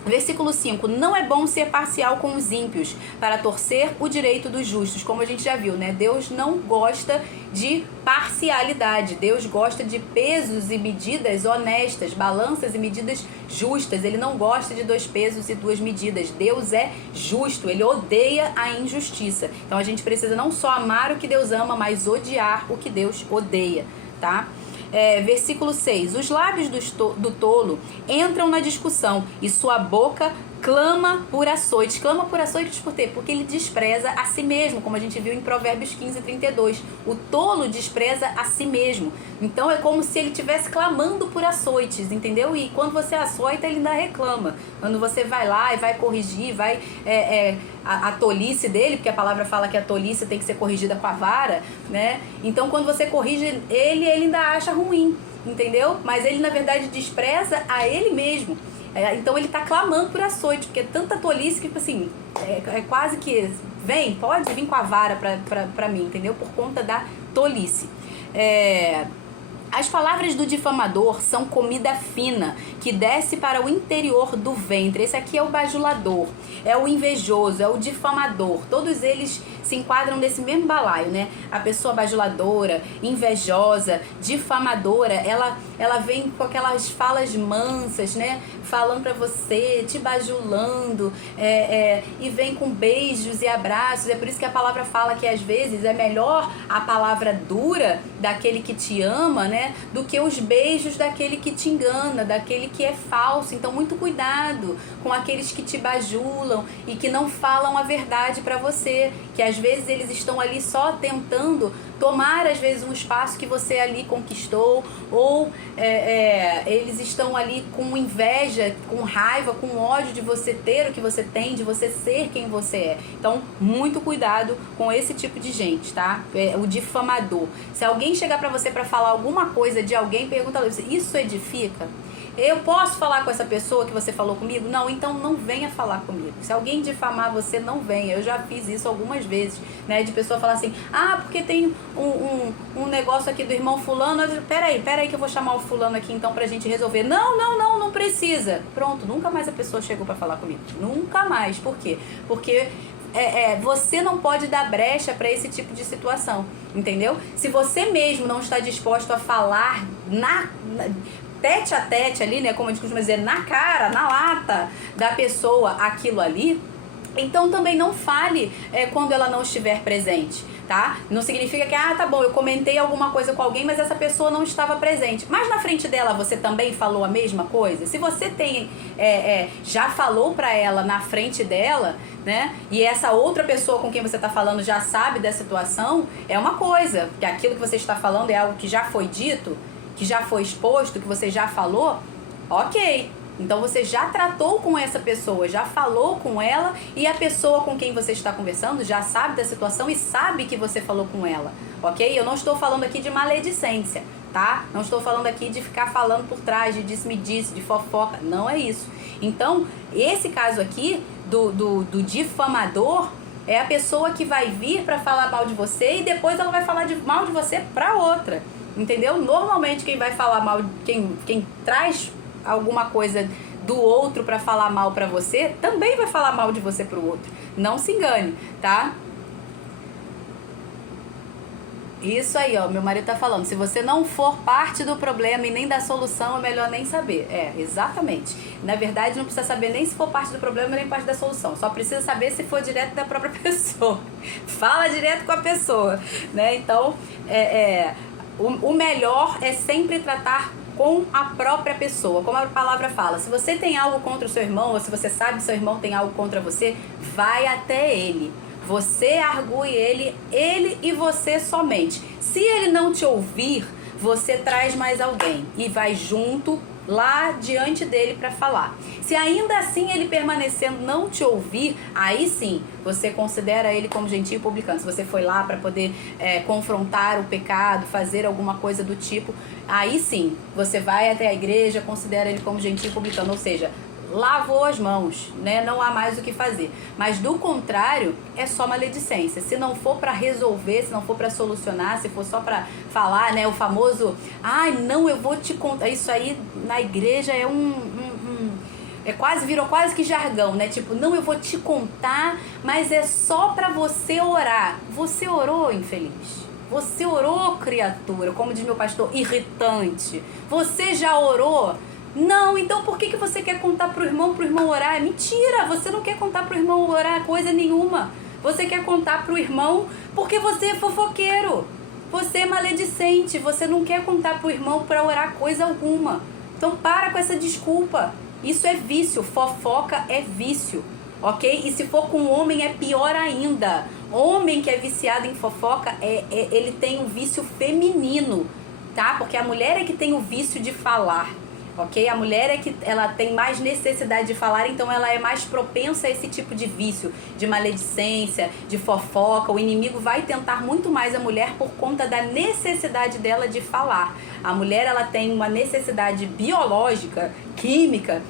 Versículo 5. Não é bom ser parcial com os ímpios, para torcer o direito dos justos. Como a gente já viu, né? Deus não gosta de parcialidade. Deus gosta de pesos e medidas honestas, balanças e medidas justas. Ele não gosta de 2 pesos e 2 medidas. Deus é justo, ele odeia a injustiça. Então a gente precisa não só amar o que Deus ama, mas odiar o que Deus odeia, tá? Versículo 6. Os lábios do tolo entram na discussão e sua boca clama por açoites. Clama por açoites por quê? Porque ele despreza a si mesmo, como a gente viu em Provérbios 15:32. O tolo despreza a si mesmo. Então é como se ele estivesse clamando por açoites, entendeu? E quando você açoita, ele ainda reclama. Quando você vai lá e vai corrigir, a tolice dele, porque a palavra fala que a tolice tem que ser corrigida com a vara, né? Então quando você corrige ele ainda acha ruim, entendeu? Mas ele na verdade despreza a ele mesmo. Então ele tá clamando por açoite, porque é tanta tolice que, tipo assim, quase que pode vir com a vara pra mim, entendeu? Por conta da tolice. As palavras do difamador são comida fina, que desce para o interior do ventre. Esse aqui é o bajulador, é o invejoso, é o difamador. Todos eles se enquadram nesse mesmo balaio, né? A pessoa bajuladora, invejosa, difamadora, ela vem com aquelas falas mansas, né? Falando pra você, te bajulando, e vem com beijos e abraços. É por isso que a palavra fala que às vezes é melhor a palavra dura daquele que te ama, né? Do que os beijos daquele que te engana, daquele que é falso. Então muito cuidado com aqueles que te bajulam e que não falam a verdade pra você, que às vezes eles estão ali só tentando tomar, às vezes, um espaço que você ali conquistou, ou eles estão ali com inveja, com raiva, com ódio de você ter o que você tem, de você ser quem você é. Então, muito cuidado com esse tipo de gente, tá? O difamador. Se alguém chegar pra você pra falar alguma coisa de alguém, pergunta: isso edifica? Eu posso falar com essa pessoa que você falou comigo? Não, então não venha falar comigo. Se alguém difamar você, não venha. Eu já fiz isso algumas vezes, né? De pessoa falar assim: porque tem um negócio aqui do irmão fulano. Peraí que eu vou chamar o fulano aqui então pra gente resolver. Não precisa. Pronto, nunca mais a pessoa chegou pra falar comigo. Nunca mais. Por quê? Porque você não pode dar brecha para esse tipo de situação, entendeu? Se você mesmo não está disposto a falar tete a tete ali, né, como a gente costuma dizer, na cara, na lata da pessoa aquilo ali, então também não fale quando ela não estiver presente, tá? Não significa que, tá bom, eu comentei alguma coisa com alguém, mas essa pessoa não estava presente. Mas na frente dela você também falou a mesma coisa? Se você já falou pra ela na frente dela, né? E essa outra pessoa com quem você está falando já sabe da situação, é uma coisa, que aquilo que você está falando é algo que já foi dito, que já foi exposto, que você já falou, ok. Então você já tratou com essa pessoa, já falou com ela, e a pessoa com quem você está conversando já sabe da situação e sabe que você falou com ela, ok? Eu não estou falando aqui de maledicência, tá? Não estou falando aqui de ficar falando por trás, de disse-me-disse, de fofoca, não é isso. Então, esse caso aqui do difamador é a pessoa que vai vir para falar mal de você e depois ela vai falar mal de você para outra. Entendeu? Normalmente quem vai falar mal, quem traz alguma coisa do outro pra falar mal pra você, também vai falar mal de você pro outro. Não se engane, tá? Isso aí, ó, meu marido tá falando. Se você não for parte do problema e nem da solução, é melhor nem saber. Exatamente. Na verdade, não precisa saber nem se for parte do problema nem parte da solução. Só precisa saber se for direto da própria pessoa. Fala direto com a pessoa, né? Então, o melhor é sempre tratar com a própria pessoa, como a palavra fala. Se você tem algo contra o seu irmão, ou se você sabe que seu irmão tem algo contra você, vai até ele. Você argue ele e você somente. Se ele não te ouvir, você traz mais alguém e vai junto lá diante dele para falar. Se ainda assim ele permanecendo não te ouvir, aí sim você considera ele como gentio publicano. Se você foi lá para poder confrontar o pecado, fazer alguma coisa do tipo, aí sim você vai até a igreja, considera ele como gentio publicano, ou seja, lavou as mãos, né? Não há mais o que fazer. Mas do contrário, é só maledicência. Se não for para resolver, se não for para solucionar, se for só para falar, né? O famoso, não, eu vou te contar. Isso aí na igreja é virou quase que jargão, né? Tipo, não, eu vou te contar, mas é só para você orar. Você orou, infeliz? Você orou, criatura? Como diz meu pastor, irritante. Você já orou? Não, então por que você quer contar pro irmão orar? É mentira, você não quer contar pro irmão orar coisa nenhuma. Você quer contar pro irmão porque você é fofoqueiro. Você é maledicente, você não quer contar pro irmão pra orar coisa alguma. Então para com essa desculpa. Isso é vício, fofoca é vício, ok? E se for com homem é pior ainda. Homem que é viciado em fofoca, ele tem um vício feminino, tá? Porque a mulher é que tem o vício de falar. Ok? A mulher é que ela tem mais necessidade de falar, então ela é mais propensa a esse tipo de vício, de maledicência, de fofoca. O inimigo vai tentar muito mais a mulher por conta da necessidade dela de falar. A mulher, ela tem uma necessidade biológica, química,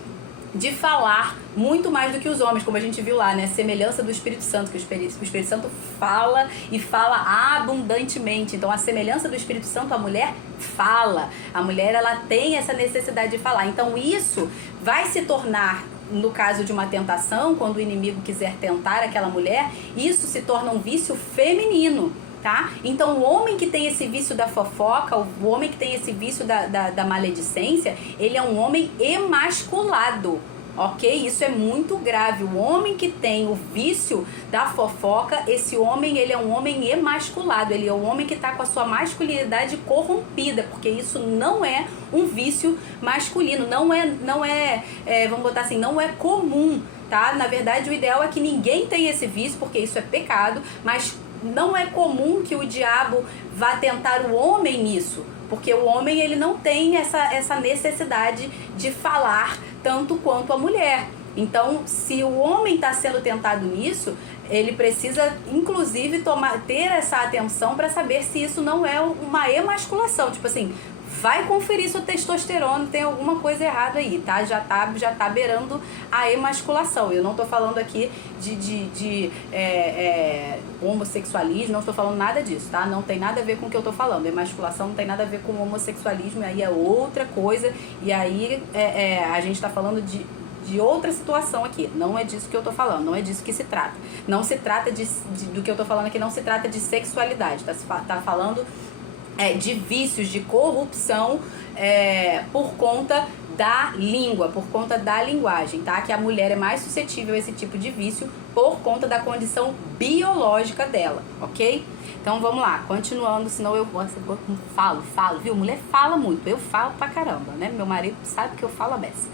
de falar muito mais do que os homens, como a gente viu lá, né? Semelhança do Espírito Santo, que o Espírito Santo fala e fala abundantemente. Então, a semelhança do Espírito Santo, a mulher fala. A mulher, ela tem essa necessidade de falar. Então, isso vai se tornar, no caso de uma tentação, quando o inimigo quiser tentar aquela mulher, isso se torna um vício feminino. Tá? Então o homem que tem esse vício da fofoca, o homem que tem esse vício da maledicência, ele é um homem emasculado, ok? Isso é muito grave. O homem que tem o vício da fofoca, esse homem, ele é um homem emasculado, ele é um homem que está com a sua masculinidade corrompida, porque isso não é um vício masculino, não é vamos botar assim, não é comum, tá? Na verdade, o ideal é que ninguém tenha esse vício, porque isso é pecado, mas não é comum que o diabo vá tentar o homem nisso, porque o homem ele não tem essa necessidade de falar tanto quanto a mulher. Então, se o homem está sendo tentado nisso, ele precisa, inclusive, ter essa atenção para saber se isso não é uma emasculação. Tipo assim, vai conferir sua testosterona, tem alguma coisa errada aí, tá? Já tá beirando a emasculação. Eu não tô falando aqui de homossexualismo, não estou falando nada disso, tá? Não tem nada a ver com o que eu tô falando. Emasculação não tem nada a ver com homossexualismo, aí é outra coisa. E aí a gente tá falando de outra situação aqui. Não é disso que eu tô falando, não é disso que se trata. Não se trata do que eu tô falando aqui, não se trata de sexualidade, tá falando de vícios, de corrupção por conta da língua, por conta da linguagem, tá? Que a mulher é mais suscetível a esse tipo de vício por conta da condição biológica dela, ok? Então vamos lá, continuando, senão eu falo, viu? Mulher fala muito, eu falo pra caramba, né? Meu marido sabe que eu falo a beça.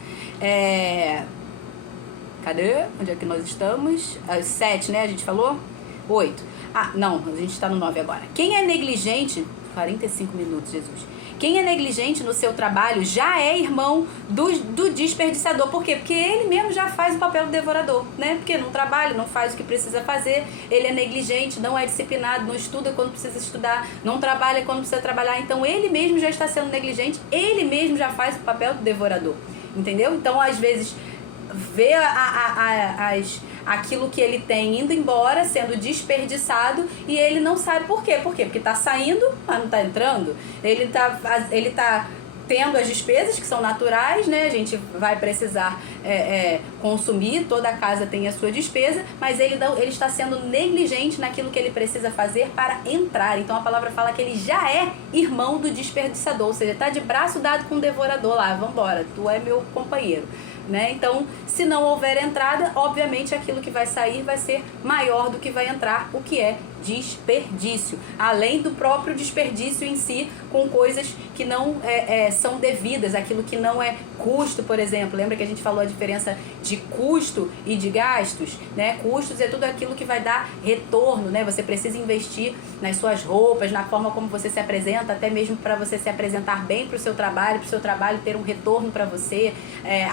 Cadê? Onde é que nós estamos? 7, né? A gente falou? 8. Ah, não, a gente tá no 9 agora. Quem é negligente... 45 minutos, Jesus. Quem é negligente no seu trabalho já é irmão do desperdiçador. Por quê? Porque ele mesmo já faz o papel do devorador, né? Porque não trabalha, não faz o que precisa fazer, ele é negligente, não é disciplinado, não estuda quando precisa estudar, não trabalha quando precisa trabalhar. Então ele mesmo já está sendo negligente, ele mesmo já faz o papel do devorador. Entendeu? Então, às vezes, vê aquilo que ele tem indo embora, sendo desperdiçado, e ele não sabe por quê. Por quê? Porque tá saindo, mas não tá entrando. Ele tá tendo as despesas que são naturais, né? A gente vai precisar consumir, toda a casa tem a sua despesa, mas ele está sendo negligente naquilo que ele precisa fazer para entrar. Então a palavra fala que ele já é irmão do desperdiçador, ou seja, tá de braço dado com o devorador lá, vambora, tu é meu companheiro. Né? Então, se não houver entrada, obviamente aquilo que vai sair vai ser maior do que vai entrar, o que é desperdício, além do próprio desperdício em si, com coisas que não são devidas, aquilo que não é custo, por exemplo. Lembra que a gente falou a diferença de custo e de gastos, né? Custos é tudo aquilo que vai dar retorno, né? Você precisa investir nas suas roupas, na forma como você se apresenta, até mesmo para você se apresentar bem para o seu trabalho ter um retorno para você,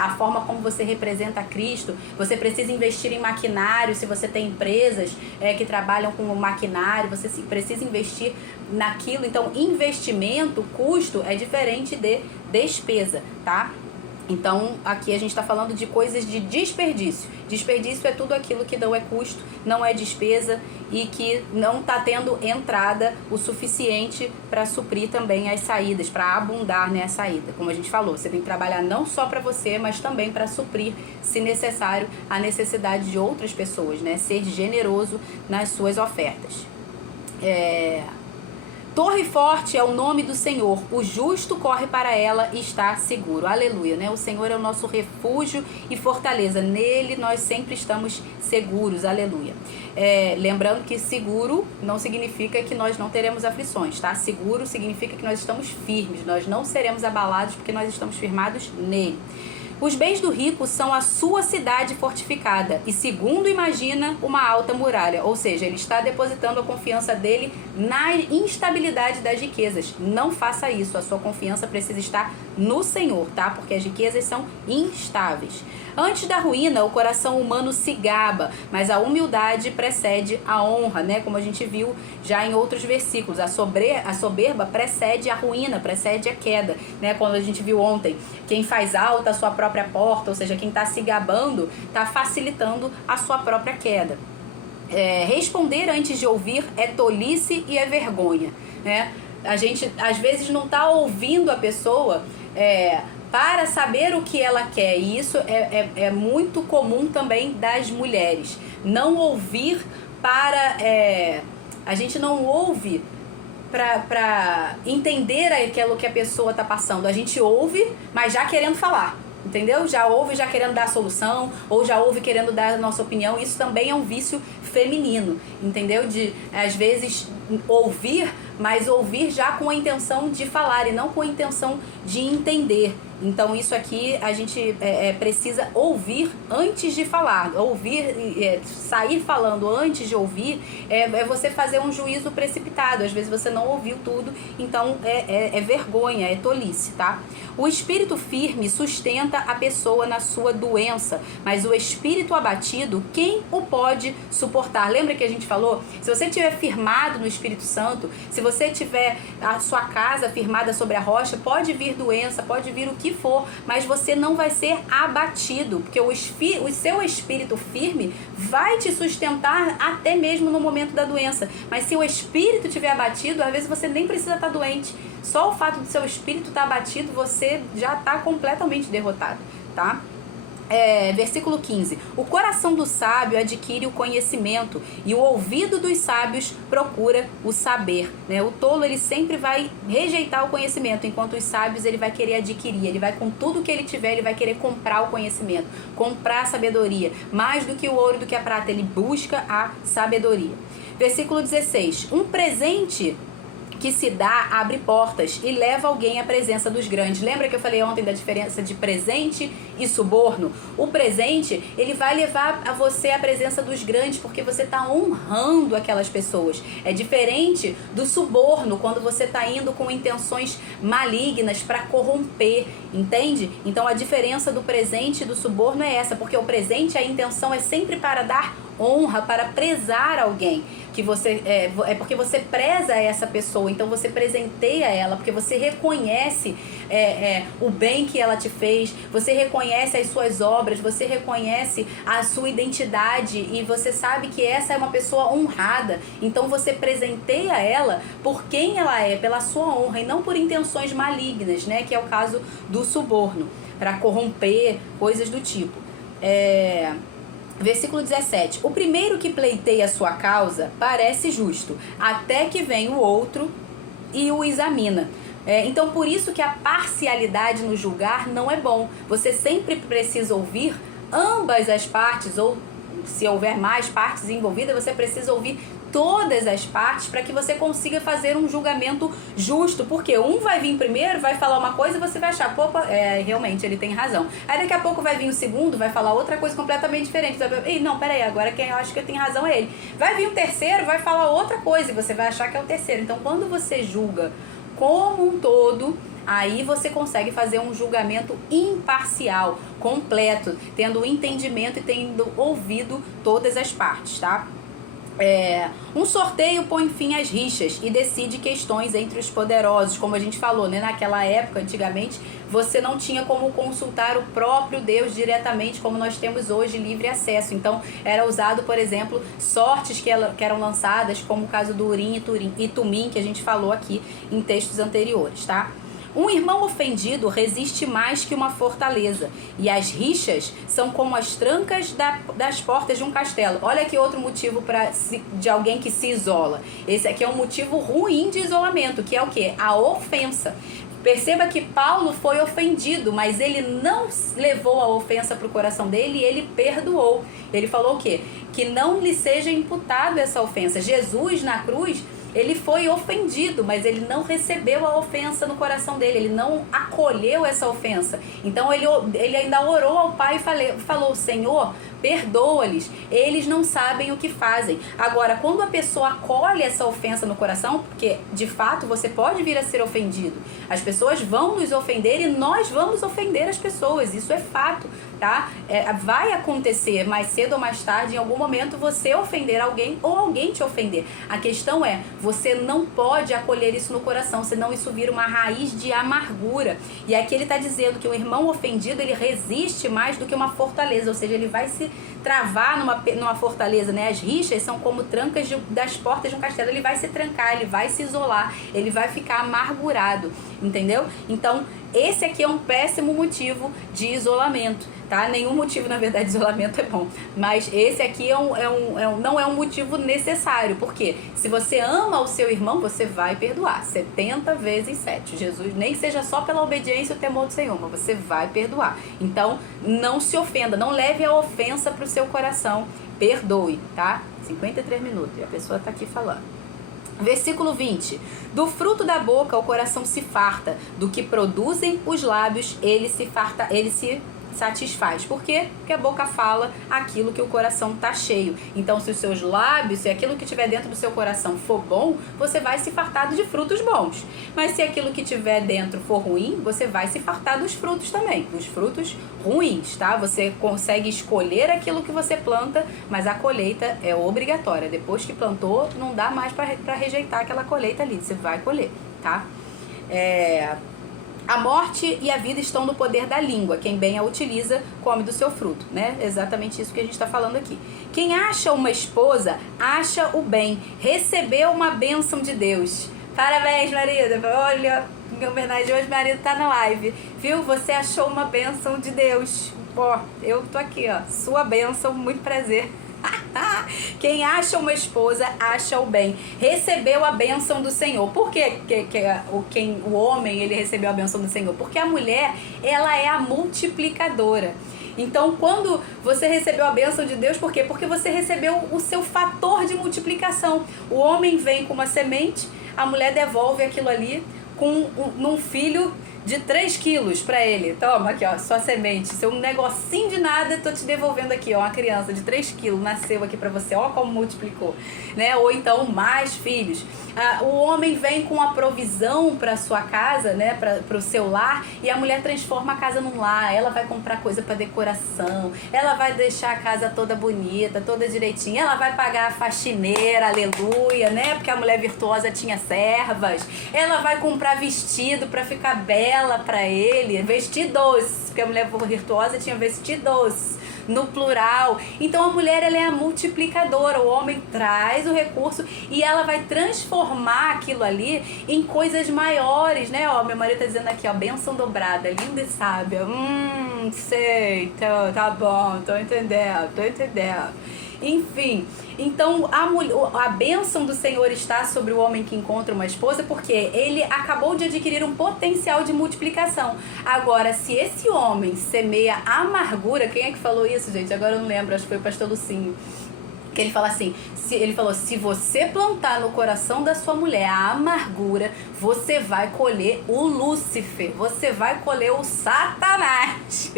a forma como você representa Cristo. Você precisa investir em maquinário, se você tem empresas que trabalham com maquinário, você precisa investir naquilo. Então, investimento, custo é diferente de despesa, tá? Então, aqui a gente está falando de coisas de desperdício. Desperdício é tudo aquilo que não é custo, não é despesa e que não está tendo entrada o suficiente para suprir também as saídas, para abundar, né, a saída. Como a gente falou, você tem que trabalhar não só para você, mas também para suprir, se necessário, a necessidade de outras pessoas, né? Ser generoso nas suas ofertas. Torre forte é o nome do Senhor, o justo corre para ela e está seguro. Aleluia, né? O Senhor é o nosso refúgio e fortaleza, nele nós sempre estamos seguros, aleluia. Lembrando que seguro não significa que nós não teremos aflições, tá? Seguro significa que nós estamos firmes, nós não seremos abalados porque nós estamos firmados nele. Os bens do rico são a sua cidade fortificada e, segundo imagina, uma alta muralha. Ou seja, ele está depositando a confiança dele na instabilidade das riquezas. Não faça isso, a sua confiança precisa estar no Senhor, tá? Porque as riquezas são instáveis. Antes da ruína, o coração humano se gaba, mas a humildade precede a honra, né? Como a gente viu já em outros versículos. A soberba precede a ruína, precede a queda, né? Quando a gente viu ontem, quem faz alta a sua própria porta, ou seja, quem está se gabando, está facilitando a sua própria queda. Responder antes de ouvir é tolice e é vergonha, né? A gente, às vezes, não está ouvindo a pessoa... para saber o que ela quer, e isso é muito comum também das mulheres. Não ouvir para... a gente não ouve para entender aquilo que a pessoa está passando. A gente ouve, mas já querendo falar, entendeu? Já ouve já querendo dar a solução, ou já ouve querendo dar a nossa opinião. Isso também é um vício feminino, entendeu? De, às vezes, ouvir, mas ouvir já com a intenção de falar e não com a intenção de entender. Então isso aqui a gente precisa ouvir antes de falar. Sair falando antes de ouvir é você fazer um juízo precipitado. Às vezes você não ouviu tudo, então é vergonha, é tolice, tá? O espírito firme sustenta a pessoa na sua doença, mas o espírito abatido, quem o pode suportar? Lembra que a gente falou? Se você estiver firmado no Espírito Santo, se você tiver a sua casa firmada sobre a rocha, pode vir doença, pode vir o que for, mas você não vai ser abatido, porque o seu espírito firme vai te sustentar até mesmo no momento da doença. Mas se o espírito estiver abatido, às vezes você nem precisa estar doente. Só o fato do seu espírito estar abatido, você já está completamente derrotado, tá? Versículo 15. O coração do sábio adquire o conhecimento e o ouvido dos sábios procura o saber, né? O tolo, ele sempre vai rejeitar o conhecimento, enquanto os sábios, ele vai querer adquirir, ele vai com tudo que ele tiver, ele vai querer comprar o conhecimento, comprar a sabedoria. Mais do que o ouro, do que a prata, ele busca a sabedoria. Versículo 16. Um presente que se dá abre portas e leva alguém à presença dos grandes. Lembra que eu falei ontem da diferença de presente e suborno? O presente, ele vai levar a você à presença dos grandes, porque você está honrando aquelas pessoas. É diferente do suborno, quando você está indo com intenções malignas para corromper, entende? Então a diferença do presente e do suborno é essa, porque o presente, a intenção é sempre para dar honra, para prezar alguém, que você é porque você preza essa pessoa, então você presenteia ela, porque você reconhece o bem que ela te fez, você reconhece as suas obras, você reconhece a sua identidade e você sabe que essa é uma pessoa honrada, então você presenteia ela por quem ela é, pela sua honra e não por intenções malignas, né, que é o caso do suborno, para corromper, coisas do tipo. Versículo 17. O primeiro que pleiteia a sua causa parece justo, até que vem o outro e o examina. Então, por isso que a parcialidade no julgar não é bom. Você sempre precisa ouvir ambas as partes, ou se houver mais partes envolvidas, você precisa ouvir todas as partes para que você consiga fazer um julgamento justo, porque um vai vir primeiro, vai falar uma coisa e você vai achar, pô, realmente ele tem razão. Aí daqui a pouco vai vir o segundo, vai falar outra coisa completamente diferente. Não, peraí, agora quem eu acho que tem razão é ele. Vai vir o terceiro, vai falar outra coisa e você vai achar que é o terceiro. Então, quando você julga como um todo, aí você consegue fazer um julgamento imparcial, completo, tendo entendimento e tendo ouvido todas as partes, tá? Um sorteio põe fim às rixas e decide questões entre os poderosos, como a gente falou, né? Naquela época, antigamente, você não tinha como consultar o próprio Deus diretamente, como nós temos hoje livre acesso. Então, era usado, por exemplo, sortes que eram lançadas, como o caso do Urim e Tumim, que a gente falou aqui em textos anteriores, tá? Um irmão ofendido resiste mais que uma fortaleza, e as rixas são como as trancas das portas de um castelo. Olha aqui outro motivo de alguém que se isola. Esse aqui é um motivo ruim de isolamento, que é o quê? A ofensa. Perceba que Paulo foi ofendido, mas ele não levou a ofensa para o coração dele e ele perdoou. Ele falou o quê? Que não lhe seja imputado essa ofensa. Jesus na cruz, ele foi ofendido, mas ele não recebeu a ofensa no coração dele, ele não acolheu essa ofensa. Então ele ainda orou ao Pai e falou: Senhor, perdoa-lhes, eles não sabem o que fazem. Agora, quando a pessoa acolhe essa ofensa no coração, porque de fato você pode vir a ser ofendido, as pessoas vão nos ofender e nós vamos ofender as pessoas, isso é fato, tá? Vai acontecer mais cedo ou mais tarde, em algum momento, você ofender alguém ou alguém te ofender. A questão é, você não pode acolher isso no coração, senão isso vira uma raiz de amargura. E aqui ele está dizendo que o irmão ofendido, ele resiste mais do que uma fortaleza, ou seja, ele vai se travar numa fortaleza, né? As rixas são como trancas das portas de um castelo. Ele vai se trancar, ele vai se isolar, ele vai ficar amargurado, entendeu? Então, esse aqui é um péssimo motivo de isolamento, tá? Nenhum motivo, na verdade, de isolamento é bom. Mas esse aqui não é um motivo necessário. Porque se você ama o seu irmão, você vai perdoar 70 vezes 7. Jesus, nem seja só pela obediência e o temor do Senhor, mas você vai perdoar. Então, não se ofenda, não leve a ofensa para o seu coração. Perdoe, tá? 53 minutos e a pessoa tá aqui falando. Versículo 20. Do fruto da boca o coração se farta, do que produzem os lábios ele se satisfaz. Por quê? Porque a boca fala aquilo que o coração tá cheio. Então, se os seus lábios, se aquilo que tiver dentro do seu coração for bom, você vai se fartar de frutos bons. Mas se aquilo que tiver dentro for ruim, você vai se fartar dos frutos também, dos frutos ruins, tá? Você consegue escolher aquilo que você planta, mas a colheita é obrigatória. Depois que plantou, não dá mais para rejeitar aquela colheita ali, você vai colher, tá? A morte e a vida estão no poder da língua. Quem bem a utiliza, come do seu fruto, né? Exatamente isso que a gente está falando aqui. Quem acha uma esposa, acha o bem. Recebeu uma bênção de Deus. Parabéns, marido. Olha, em homenagem hoje, marido tá na live. Viu? Você achou uma bênção de Deus. Ó, eu tô aqui, ó. Sua bênção, muito prazer. Quem acha uma esposa, acha o bem. Recebeu a bênção do Senhor. Por que o homem ele recebeu a bênção do Senhor? Porque a mulher, ela é a multiplicadora. Então, quando você recebeu a bênção de Deus, por quê? Porque você recebeu o seu fator de multiplicação. O homem vem com uma semente, a mulher devolve aquilo ali num filho de 3 quilos pra ele. Toma aqui, ó, sua semente. Seu negocinho de nada, tô te devolvendo aqui, ó. Uma criança de 3 quilos nasceu aqui pra você. Ó como multiplicou, né? Ou então mais filhos. O homem vem com a provisão pra sua casa, né? Pro seu lar. E a mulher transforma a casa num lar. Ela vai comprar coisa pra decoração. Ela vai deixar a casa toda bonita, toda direitinha. Ela vai pagar a faxineira, aleluia, né? Porque a mulher virtuosa tinha servas. Ela vai comprar vestido pra ficar bela para ele, vestidos, porque a mulher virtuosa tinha vestidos no plural. Então a mulher ela é a multiplicadora, o homem traz o recurso e ela vai transformar aquilo ali em coisas maiores, né? Ó, meu marido tá dizendo aqui, ó, bênção dobrada, linda e sábia. Sei, tá bom, tô entendendo. Enfim, então a bênção do Senhor está sobre o homem que encontra uma esposa, porque ele acabou de adquirir um potencial de multiplicação. Agora, se esse homem semeia amargura, quem é que falou isso, gente? Agora eu não lembro, acho que foi o pastor Lucinho. Que ele fala assim, se você plantar no coração da sua mulher a amargura, você vai colher o Lúcifer, você vai colher o Satanás.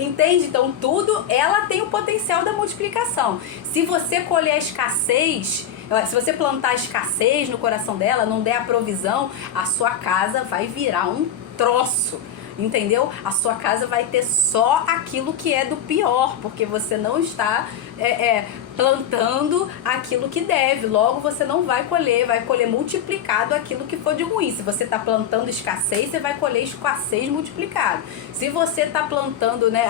Entende? Então tudo, ela tem o potencial da multiplicação. Se você colher a escassez, se você plantar a escassez no coração dela, não der a provisão, a sua casa vai virar um troço. Entendeu? A sua casa vai ter só aquilo que é do pior, porque você não está plantando aquilo que deve. Logo você não vai colher multiplicado aquilo que for de ruim. Se você está plantando escassez, você vai colher escassez multiplicado. Se você está plantando, né?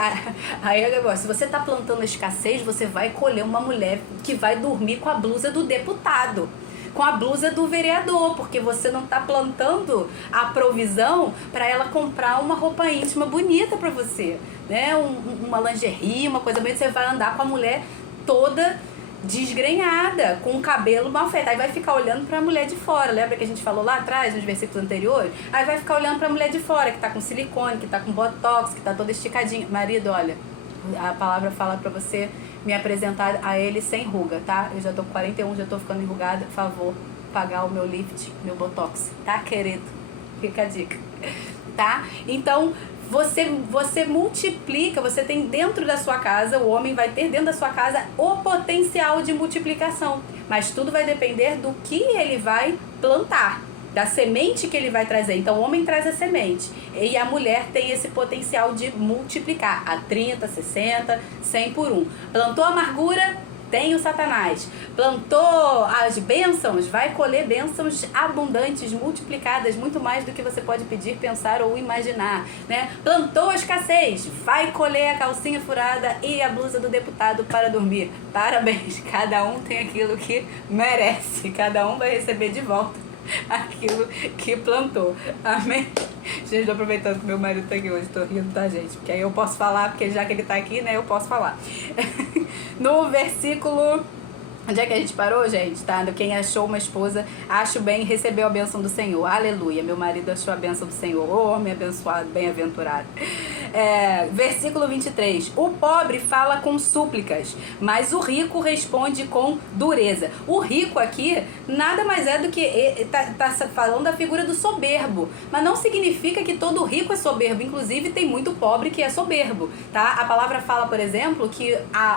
Se você está plantando escassez, você vai colher uma mulher que vai dormir com a blusa do deputado, com a blusa do vereador, porque você não está plantando a provisão para ela comprar uma roupa íntima bonita para você, né? Uma lingerie, uma coisa bonita. Você vai andar com a mulher toda desgrenhada, com o cabelo mal feito. Aí vai ficar olhando para a mulher de fora. Lembra que a gente falou lá atrás, nos versículos anteriores? Aí vai ficar olhando para a mulher de fora, que tá com silicone, que tá com botox, que tá toda esticadinha. Marido, olha, a palavra fala para você me apresentar a ele sem ruga, tá? Eu já tô com 41, já tô ficando enrugada. Por favor, pagar o meu lift, meu botox, tá, querido? Fica a dica, tá? Então, você multiplica, você tem dentro da sua casa, o homem vai ter dentro da sua casa o potencial de multiplicação. Mas tudo vai depender do que ele vai plantar, da semente que ele vai trazer. Então o homem traz a semente e a mulher tem esse potencial de multiplicar a 30, 60, 100 por 1. Plantou a amargura, tem o Satanás. Plantou as bênçãos, vai colher bênçãos abundantes, multiplicadas, muito mais do que você pode pedir, pensar ou imaginar, né? Plantou a escassez, vai colher a calcinha furada e a blusa do deputado para dormir. Parabéns, cada um tem aquilo que merece, cada um vai receber de volta aquilo que plantou. Amém? Gente, tô aproveitando que meu marido tá aqui hoje, tô rindo, tá, gente? Porque aí eu posso falar, porque já que ele tá aqui, né, eu posso falar. No versículo... Onde é que a gente parou, gente? Tá? Quem achou uma esposa, acho bem e recebeu a bênção do Senhor. Aleluia. Meu marido achou a bênção do Senhor. Ô, homem abençoado, bem-aventurado. Versículo 23. O pobre fala com súplicas, mas o rico responde com dureza. O rico aqui nada mais é do que tá falando da figura do soberbo, mas não significa que todo rico é soberbo. Inclusive tem muito pobre que é soberbo, tá? A palavra fala, por exemplo, que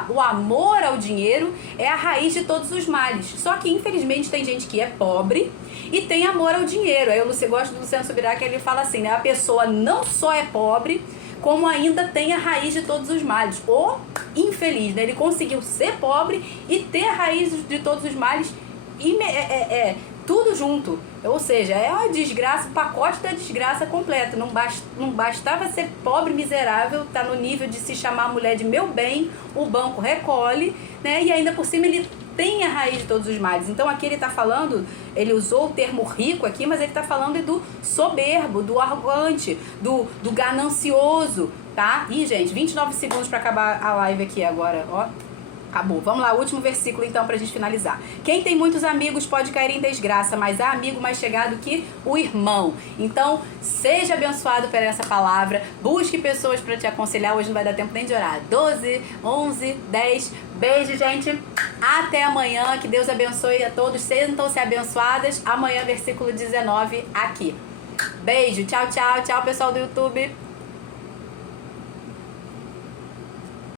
o amor ao dinheiro é a raiz de todos os males. Só que infelizmente tem gente que é pobre e tem amor ao dinheiro. Aí eu gosto do Luciano Subirá, que ele fala assim, né? A pessoa não só é pobre, como ainda tem a raiz de todos os males. O infeliz, né? Ele conseguiu ser pobre e ter a raiz de todos os males tudo junto. Ou seja, é uma desgraça, o pacote da desgraça completa. Não bastava ser pobre, miserável, tá no nível de se chamar a mulher de meu bem, o banco recolhe, né? E ainda por cima ele tem a raiz de todos os males. Então aqui ele está falando, ele usou o termo rico aqui, mas ele está falando do soberbo, do arrogante, do ganancioso, tá? Ih, gente, 29 segundos para acabar a live aqui agora, ó. Acabou. Vamos lá, último versículo então pra gente finalizar. Quem tem muitos amigos pode cair em desgraça, mas há amigo mais chegado que o irmão. Então, seja abençoado por essa palavra. Busque pessoas pra te aconselhar. Hoje não vai dar tempo nem de orar. 12, 11, 10. Beijo, gente. Até amanhã. Que Deus abençoe a todos. Sintam-se abençoadas. Amanhã, versículo 19 aqui. Beijo. Tchau, tchau. Tchau, pessoal do YouTube.